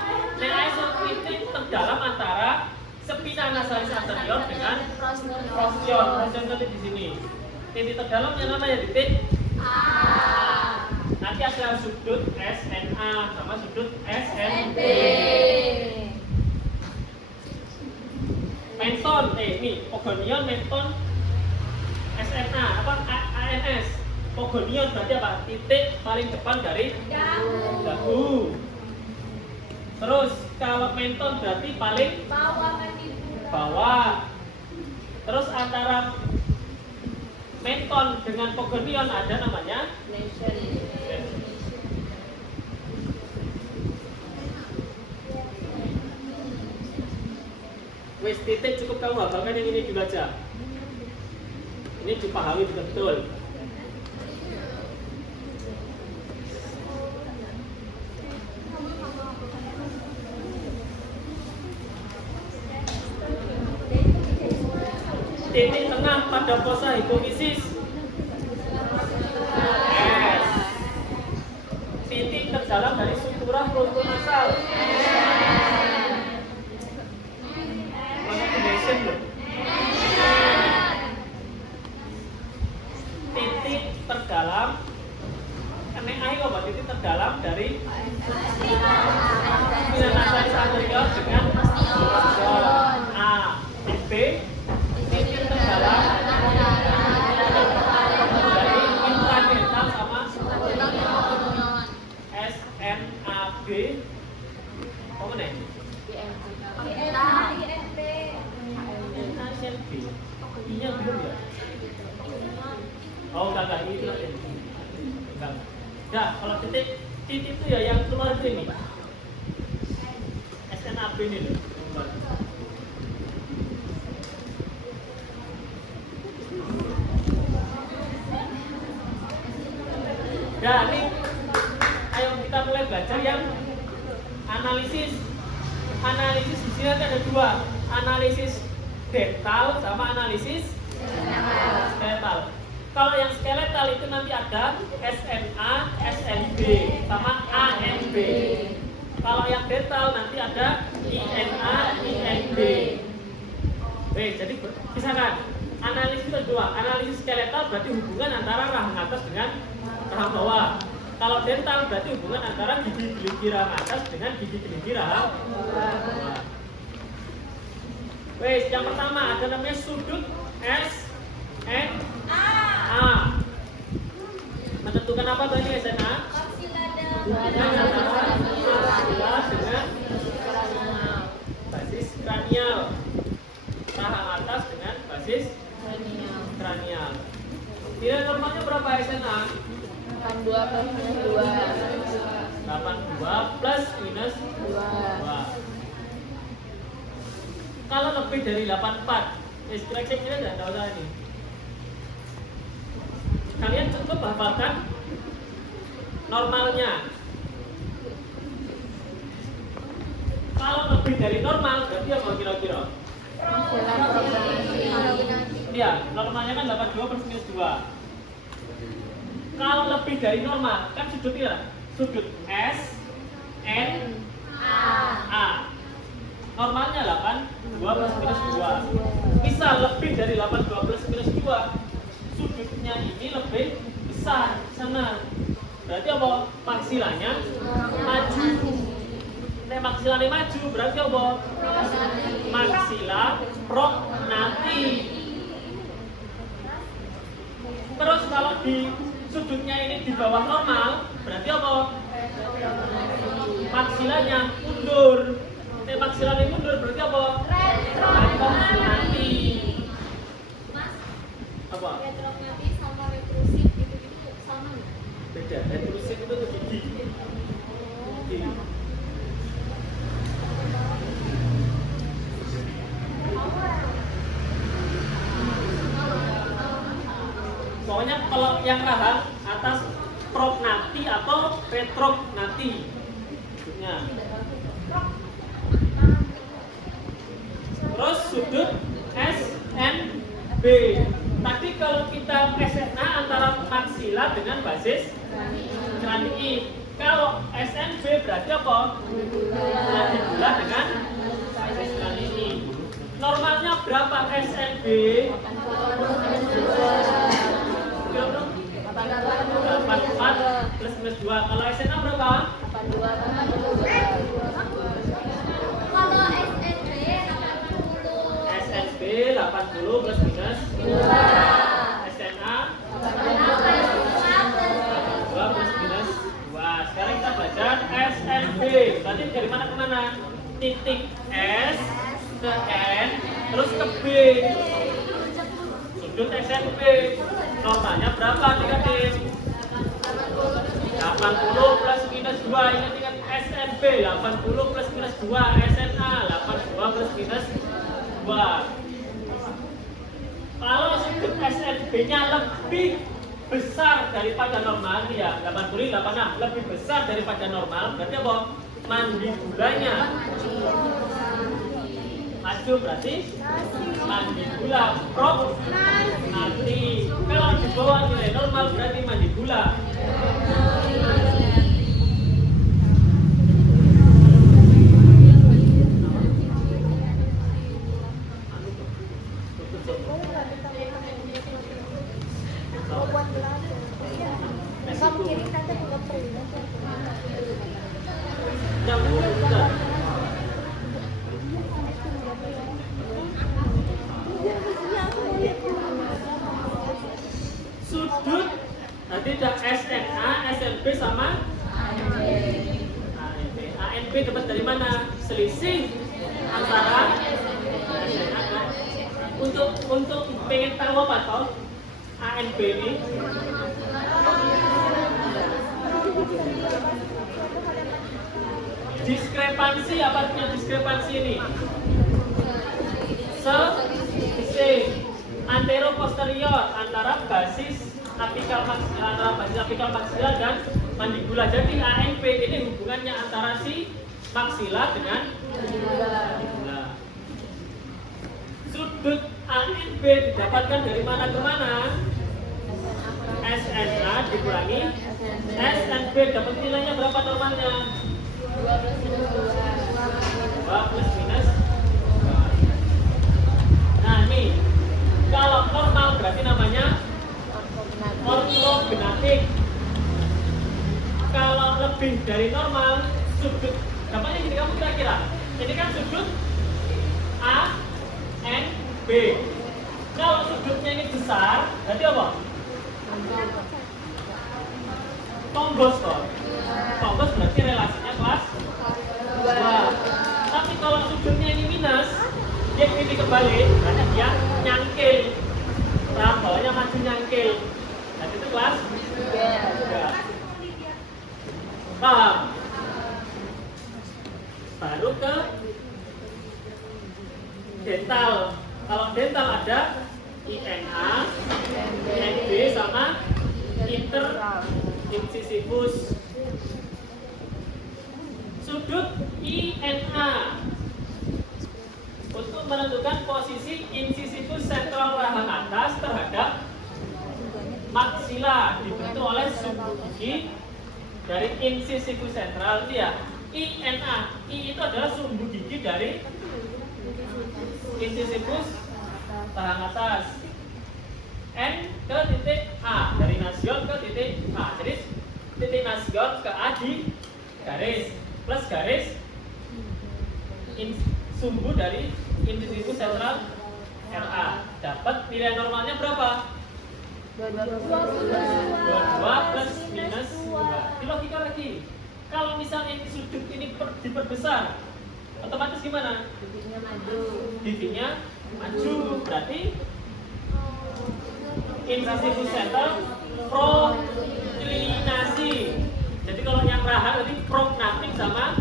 titik terdalam antara spina nasalis anterior dengan prostion. Prostion itu di sini. Titik terdalamnya namanya titik A. Nanti ada sudut SNA sama sudut SNB. Menton, ini congonium, menton, SNA apa ANS. Congonium berarti apa? Titik paling depan dari dagu. Terus kalau menton berarti paling bawah. Terus antara menton dengan congonium ada namanya wis titik cukup kamu hafalkan yang ini dibaca. Ini dipahami betul. Titik tengah pada fosa hipofisis S. Titik terdalam dari sutura frontonasal titik terdalam apa? Titik terdalam dari spina nasalis anterior dengan prostion. A. B. Titik terdalam dari infradental sama SNAB. Apa nih? SNB. I-nya belum ya? Oh enggak, ini enggak. Nah, kalau titik itu ya yang keluar itu ini. SNAB ini loh. Nah, ini ayo kita mulai belajar yang analisis. Analisis di sini ada dua, analisis dental sama analisis skeletal. Kalau yang skeletal itu nanti ada SNA, SNB sama ANB. Kalau yang dental nanti ada INA, INB. Baik, jadi misalkan analisis itu dua. Analisis skeletal berarti hubungan antara rahang atas dengan rahang bawah. Kalau dental berarti hubungan antara gigi geligi rahang atas dengan gigi geligi rahang bawah. Wes, yang pertama ada namanya sudut SNA. Menentukan apa tadi SNA? Kalau lebih dari 84, cek ini enggak usah ini. Kalian cukup hafalkan normalnya. Kalau lebih dari normal, berarti apa kira-kira? Iya, normalnya kan 82 plus minus 2. Kalau lebih dari normal, kan sudutnya sudut S, N, A. Normalnya 82 plus minus 2. Misal lebih dari 82 plus minus 2, sudutnya ini lebih besar sana. Berarti apa? Maksilanya maju. Nek maksilanya maju berarti apa? Maksila prognati. Terus kalau di sudutnya ini di bawah normal berarti apa? Maksilanya mundur. Nek maksilanya mundur berarti apa? Retrogradasi. Mas, Apa? retrogradasi sama retrosif gitu-gitu sama nggak? Beda. Retrosif itu tuh gigi. Gigi. Pokoknya kalau yang rahang atas prognati atau retrognati. Maksudnya. Terus sudut SNB. Tadi kalau kita SNA antara maksila dengan basis kranii. Kalau SNB berarti apa? Mandibula dengan basis kranii. Normalnya berapa SNB? 84 plus minus 2. Kalau SNA berapa? Kalau SNB 80. SNB 80 plus minus 2. SNA 2 plus minus 2. Sekarang kita belajar SNB. Berarti dari mana ke mana? Titik S ke N terus ke B. Sudut SNB. Normalnya berapa adik-adik? 80 plus minus 2. Ini tingkat SNB 80 plus minus 2. SNA 82 plus minus 2. Kalau sudut SNB-nya lebih besar daripada normal, ya 80 86 lebih besar daripada normal, berarti apa? Mandibulanya maju, berarti mandibula prognati. Kalau di bawah nilai normal berarti mandibula. Sudut nanti ada SNA, SNB sama ANB. ANB dapat dari mana? Selisih antara SNA dan untuk pengen tahu apa toh ANB ini? Diskrepansi, apa artinya diskrepansi ini? Selisih antero posterior antara basis apikal maksila dan mandibula. Jadi ANP ini hubungannya antara si maksila dengan mandibula. Sudut ANP didapatkan dari mana ke mana? SNA dikurangi SNB, dapat nilainya berapa normalnya? 2 plus minus 2. Nah nih, kalau normal berarti namanya ortogenatik. Kalau lebih dari normal, sudut dampaknya gini, kamu kira-kira ini kan sudut A, N, B. Kalau sudutnya ini besar, berarti apa? Tombos toh. Tombos berarti relasinya kelas 2. Tapi kalau sudutnya ini minus, dia ini kebalik, berarti dia nyangkil. Bawahnya maju nyangkil. Nah itu kelas 3. Paham? Baru ke dental. Kalau dental ada INA, INB sama interincisivus. Sudut INA untuk menentukan posisi incisivus sentral rahang atas terhadap maksila dibentuk oleh sumbu gigi dari incisivus sentral. Dia INA, I itu adalah sumbu gigi dari incisivus rahang atas. N ke titik A, dari nasion ke titik A. Jadi titik nasion ke A di garis plus garis sumbu dari incisivus sentral RA. Dapat nilai normalnya berapa? 22 plus minus 2. Di logika lagi. Kalau misalnya ini sudut ini diperbesar, otomatis gimana? Giginya maju. Berarti incisivus sentral proklinasi. Jadi kalau yang rahang tadi prognatik sama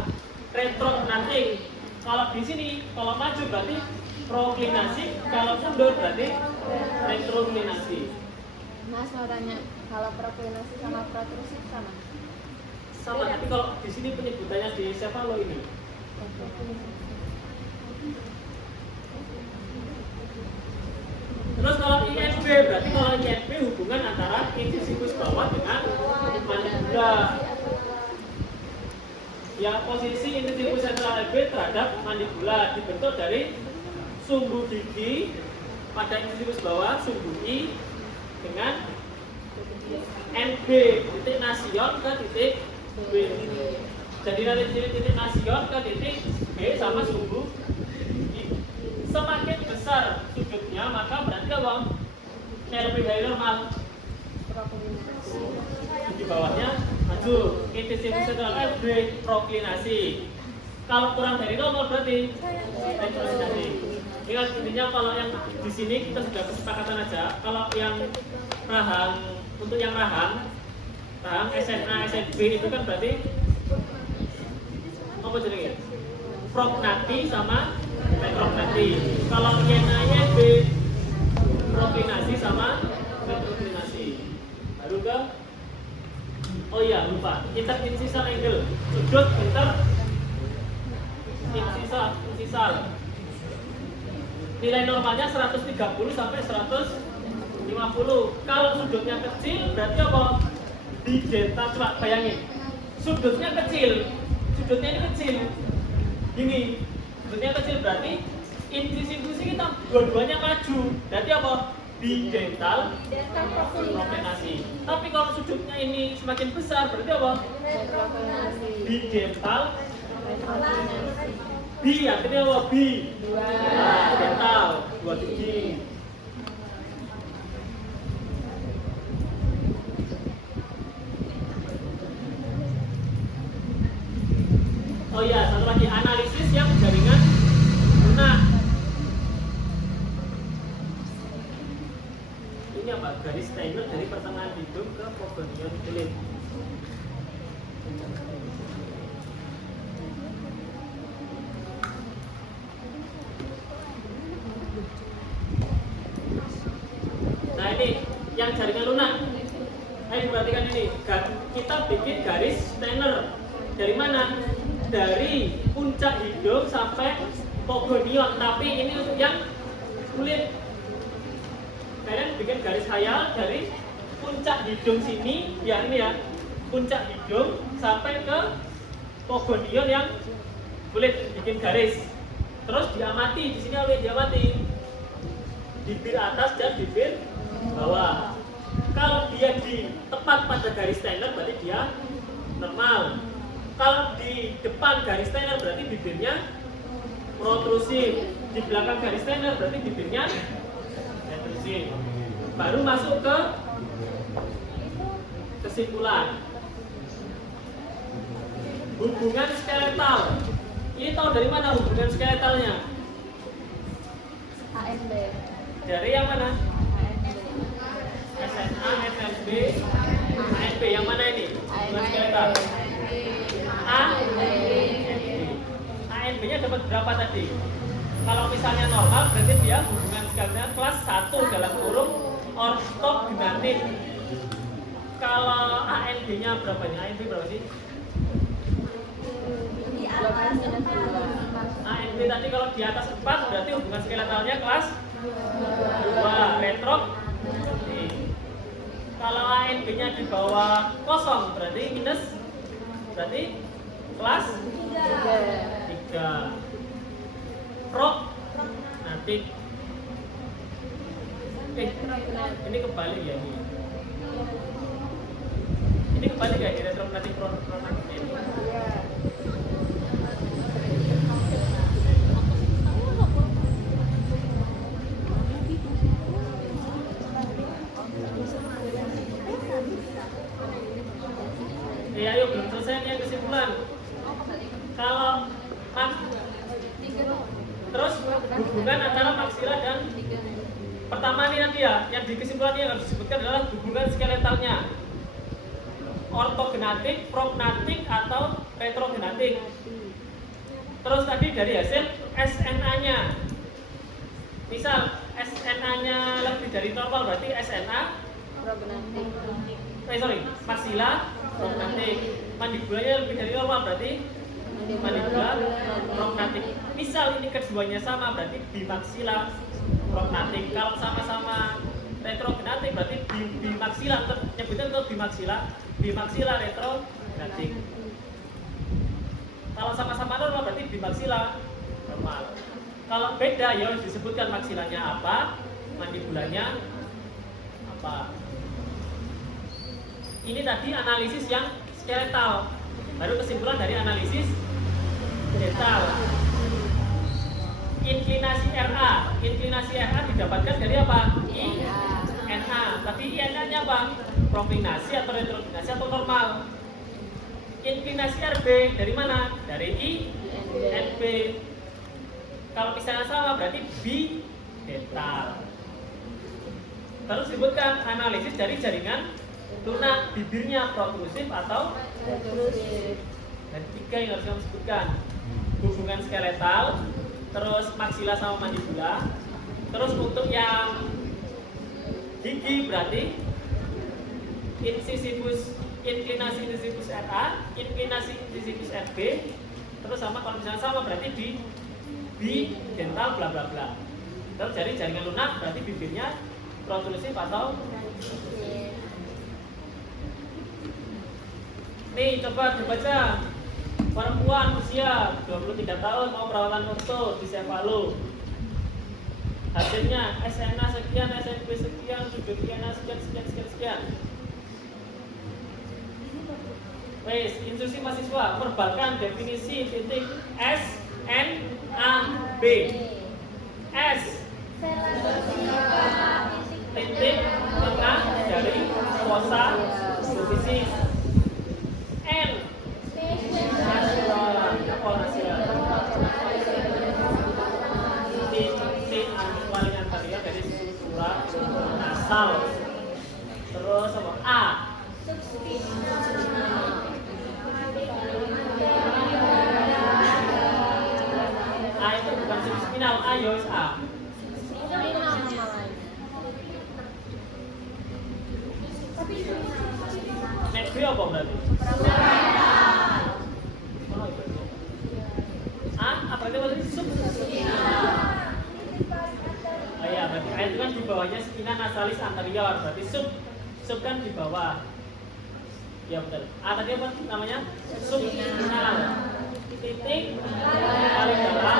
retrognatik. Kalau di sini kalau maju berarti proklinasi, kalau mundur berarti retroklinasi. Mas mau tanya, kalau proklinasi sama protrusif sama? Sama, tapi kalau di sini penyebutannya di cefalo ini. Terus kalau INB berarti kalau INB hubungan antara incisivus bawah dengan mandibula. Ya, posisi incisivus sentral LB terhadap mandibula dibentuk dari sumbu gigi pada incisivus bawah, sumbu I dengan NB, titik nasion ke titik B. Jadi nanti titik nasion ke titik B sama sumbu I. Semakin besar sudutnya maka berarti apa? LB normal. Di bawahnya maju, incisivus sentral LB proklinasi. Kalau kurang dari 0 berarti retroklinasi. Ingat intinya kalau yang di sini kita sudah kesepakatan aja. Kalau yang rahang, untuk yang rahang SNA, SNB itu kan berarti apa jadinya? Prognati sama retrognati. Kalau INA, INB proklinasi sama retroklinasi. Baru ke oh iya lupa, interincisal angle, sudut interincisal. Nilai normalnya 130 sampai 150. Kalau sudutnya kecil berarti apa? Di dental, coba bayangin. Sudutnya kecil. Sudutnya ini kecil. Gini. Sudutnya kecil berarti incisivus kita dua-duanya maju. Berarti apa? Di dental proklinasi. Tapi kalau sudutnya ini semakin besar berarti apa? Di dental B, artinya apa? B dental, dua gigi. Oh iya, satu lagi analisis yang jaringan lunak. Ini apa? Garis Steiner dari pertengahan hidung ke pogonion kulit. Nah ini yang jaringan lunak. Ayo perhatikan ini. Kita bikin garis Steiner. Dari mana? Dari puncak hidung sampai pogonion. Tapi ini untuk yang kulit. Kalian bikin garis khayal dari puncak hidung sini, ya ini ya, puncak hidung sampai ke pogonion yang kulit, bikin garis. Terus diamati, di sini oleh diamati bibir atas dan bibir bawah. Kalau dia di tepat pada garis Steiner berarti dia normal. Kalau di depan garis Steiner berarti bibirnya protrusif. Di belakang garis Steiner berarti bibirnya retrusif. Baru masuk ke kesimpulan. Hubungan skeletal. Ini tahu dari mana hubungan skeletalnya? ANB. Dari yang mana? SNA, SNB, ANB. Yang mana ini? Hubungan skeletal. ANB. ANB-nya dapat berapa tadi? Kalau misalnya normal berarti dia hubungan skeletalnya kelas 1 dalam kurung ortognatik. Kalau ANB-nya berapa nih? ANB berapa sih? ANB tadi kalau di atas 4 berarti hubungan skeletalnya kelas 2 retrognatik. Kalau ANB-nya di bawah 0 berarti minus, berarti kelas 3 prognatik. Ini kebalik ya ini. Ini kebalik ya, ini retrognatik prognatik ini. Ya, ayo belum selesai nih yang kesimpulan. Kalau terus hubungan antara maksila dan pertama nih nanti ya, yang di kesimpulan yang harus disebutkan adalah hubungan skeletalnya. Ortognatik, prognatik atau retrognatik. Terus tadi dari hasil SNA-nya. Misal SNA-nya lebih dari normal berarti SNA maksila prognatik. Mandibulanya lebih dari normal berarti mandibula prognatik. Misal ini keduanya sama berarti bimaksila prognatik. Kalau sama-sama retrognatik berarti bimaksila, nyebutnya untuk bimaksila retrognatik. Kalau sama-sama normal berarti bimaksila normal. Kalau beda ya harus disebutkan maksilanya apa, mandibulanya apa. Ini tadi analisis yang skeletal. Baru kesimpulan dari analisis detail. Inklinasi RA. Inklinasi RA didapatkan dari apa? INA. Tapi INA-nya apa? Proklinasi atau retroklinasi atau normal. Inklinasi RB dari mana? Dari INB. Kalau misalnya sama berarti bi detail. Terus sebutkan analisis dari jaringan lunak, bibirnya protrusif atau retrusif. Dan 3 yang harus kamu sebutkan: hubungan skeletal, terus maksila sama mandibula. Terus untuk yang gigi berarti incisivus, inklinasi incisivus RA, inklinasi incisivus RB. Terus sama kalau misalnya sama berarti di dental bla bla bla. Terus dari jaringan lunak berarti bibirnya protrusif atau nih coba dibaca. Perempuan usia 23 tahun mau perawatan orto di Cefalo. Hasilnya SNA sekian, SNB sekian, Sudokiana sekian. Wes, instruksi mahasiswa, verbalkan definisi titik S N A B. S titik tengah dari fossa hipofisis. N titik paling anterior dari surat nasal. Terus apa? A itu bukan subspinal, A yos A. Nek B apa berarti? Apa itu berarti? Oh ya, berarti A itu kan di bawahnya spina nasalis anterior, berarti sub kan di bawah. Ya betul. A tadi apa namanya? Subspinal. Titik paling dalam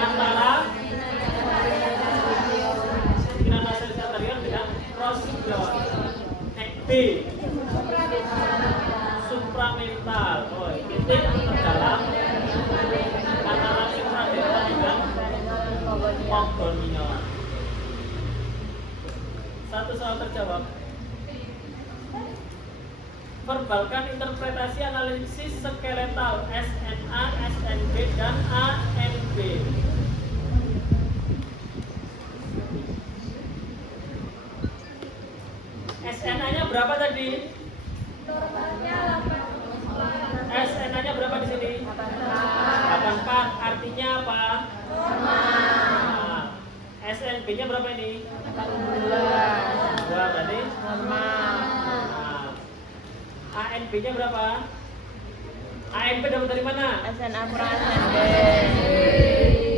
antara spina nasalis anterior dengan proximal. B supramental. Oh, titik terdalam antara supradental dengan pogonion. Satu soal terjawab. Verbalkan interpretasi analisis skeletal SNA, SNB, dan ANB. SNA-nya berapa tadi? SNA-nya berapa di sini? 84. Artinya apa? ANB-nya berapa ini? 42. 2 berarti Normal. nah, ANB-nya berapa? ANB dapat dari mana? SNA kurang SNB.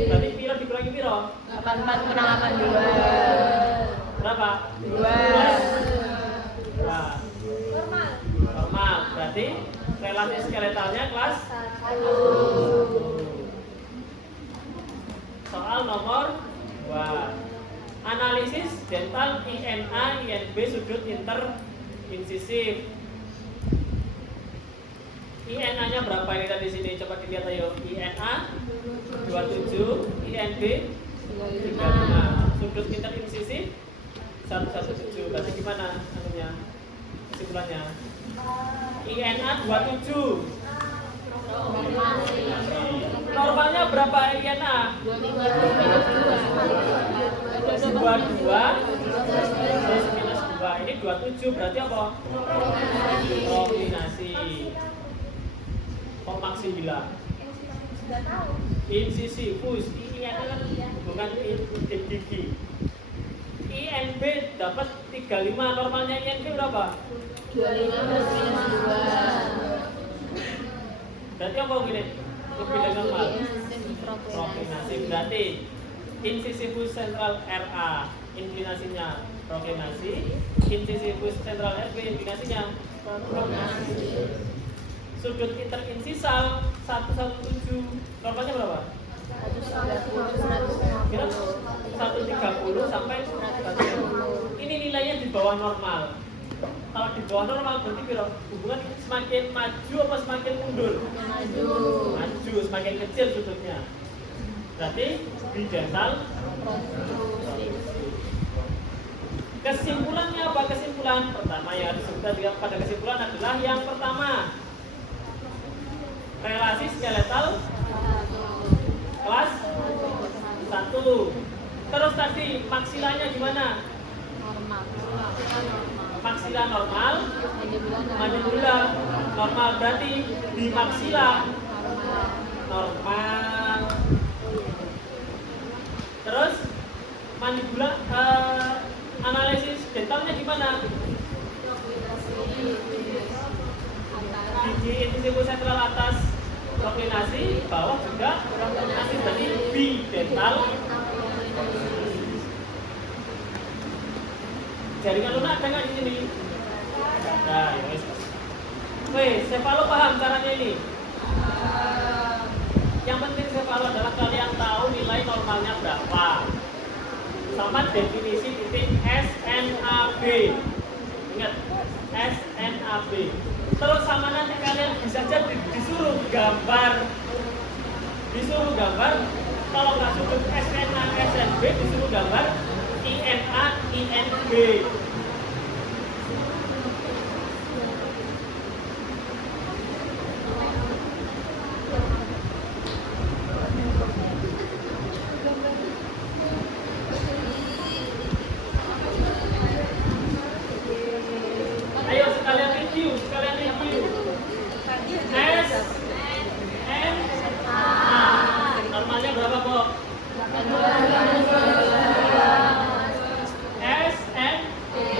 Berarti piro dikurangi piro? 84 kurang 82. Berapa? 2. Nah, normal. Berarti relasi skeletalnya kelas 1. Soal nomor 2. Analisis dental INA INB sudut interincisif. INA-nya berapa ini tadi sini? Coba dilihat ayo. INA 27, INB 35. Sudut interincisif 117. Berarti gimana anunya? Kesimpulannya? INA 27. Normalnya berapa INA? 22 terus minus 2. Ini 27 berarti apa? Kombinasi. Kok maksimal? Incisivus. Ini kan bukan gigi. INB dapat 35. Normalnya INB berapa? 25 plus minus 2. Berarti apa gini? Lebih dari normal. Proklinasi berarti incisivus central RA inklinasinya proklinasi, incisivus central RB inklinasinya proklinasi. Sudut interincisal 117 normalnya berapa? 130 sampai 100. Ini nilainya di bawah normal. Kalau di bawah normal berarti piro? Hubungan semakin maju apa semakin mundur? Maju, semakin kecil sudutnya. Berarti di dental. Kesimpulannya apa? Kesimpulan pertama yang harus kita lihat pada kesimpulan adalah yang pertama, relasi skeletal kelas 1. Terus tadi maksilanya gimana? Maksila normal, mandibula normal, berarti di maksila normal. Terus mandibula analisis dentalnya gimana? Gigi incisivus sentral atas proklinasi, bawah juga proklinasi, berarti bidental. Jaringan lunak ada nggak di sini? Nah, ya wes. Wes, Cefalo paham caranya ini? Yang penting Cefalo adalah kalian tahu nilai normalnya berapa. Sama definisi titik SNAB. Ingat, SNAB. Terus sama nanti kalian bisa jadi disuruh gambar. Disuruh gambar. Kalau nggak cukup SNA, SNB, disuruh gambar INA, INB. Ayo sekalian review, S, N, A. Normalnya berapa kok? S, N, B.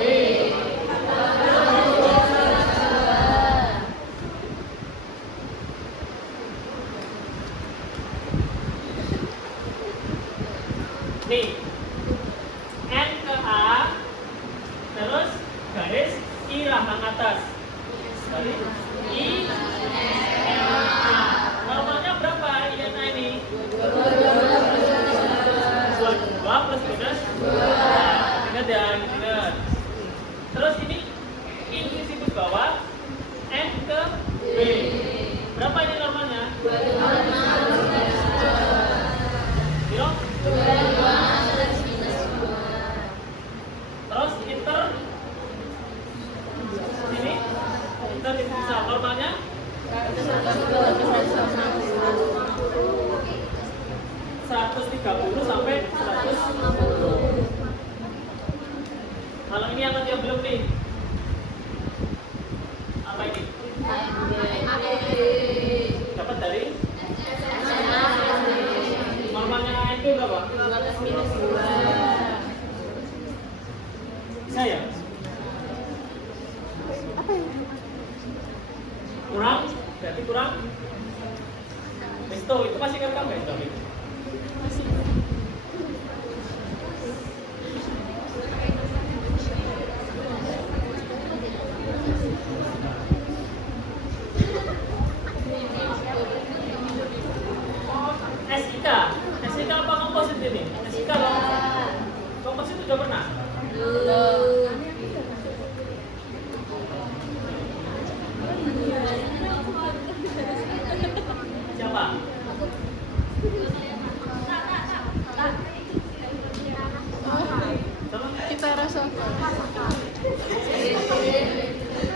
Nih, N ke A, terus garis I lambang atas. Garis I, N, A. Normalnya berapa INA ini? 22 plus minus 2. Ingat ya, ingat. Terus ini incisivus bawah, N ke B. Berapa ini normalnya? 0? Terus inter ini interincisal normalnya 130 sampai 160. Kalau ini yang belum nih. Apa ini? Dapat dari normalnya ANB berapa? 15 minus 2. lebih kurang. Besto itu masih kerekam nggak itu? SIK, SIK apa komposit ini? SIK loh. Komposit udah pernah? Siapa? Sama? Kita rasa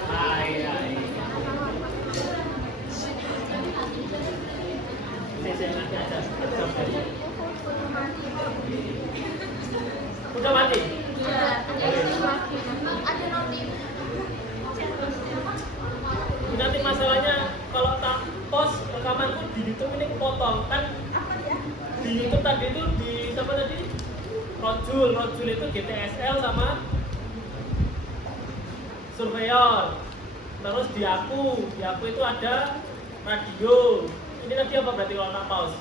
Ah, iya, iya. Saya nanti ada jam dari. Udah mati? Nanti masalahnya kalau tak post rekamanku di YouTube ini kepotong kan. Di YouTube tadi itu di siapa tadi? Rojul itu GTSL sama Surveyor. Terus di aku itu ada radio. Ini tadi apa berarti kalau tak pause?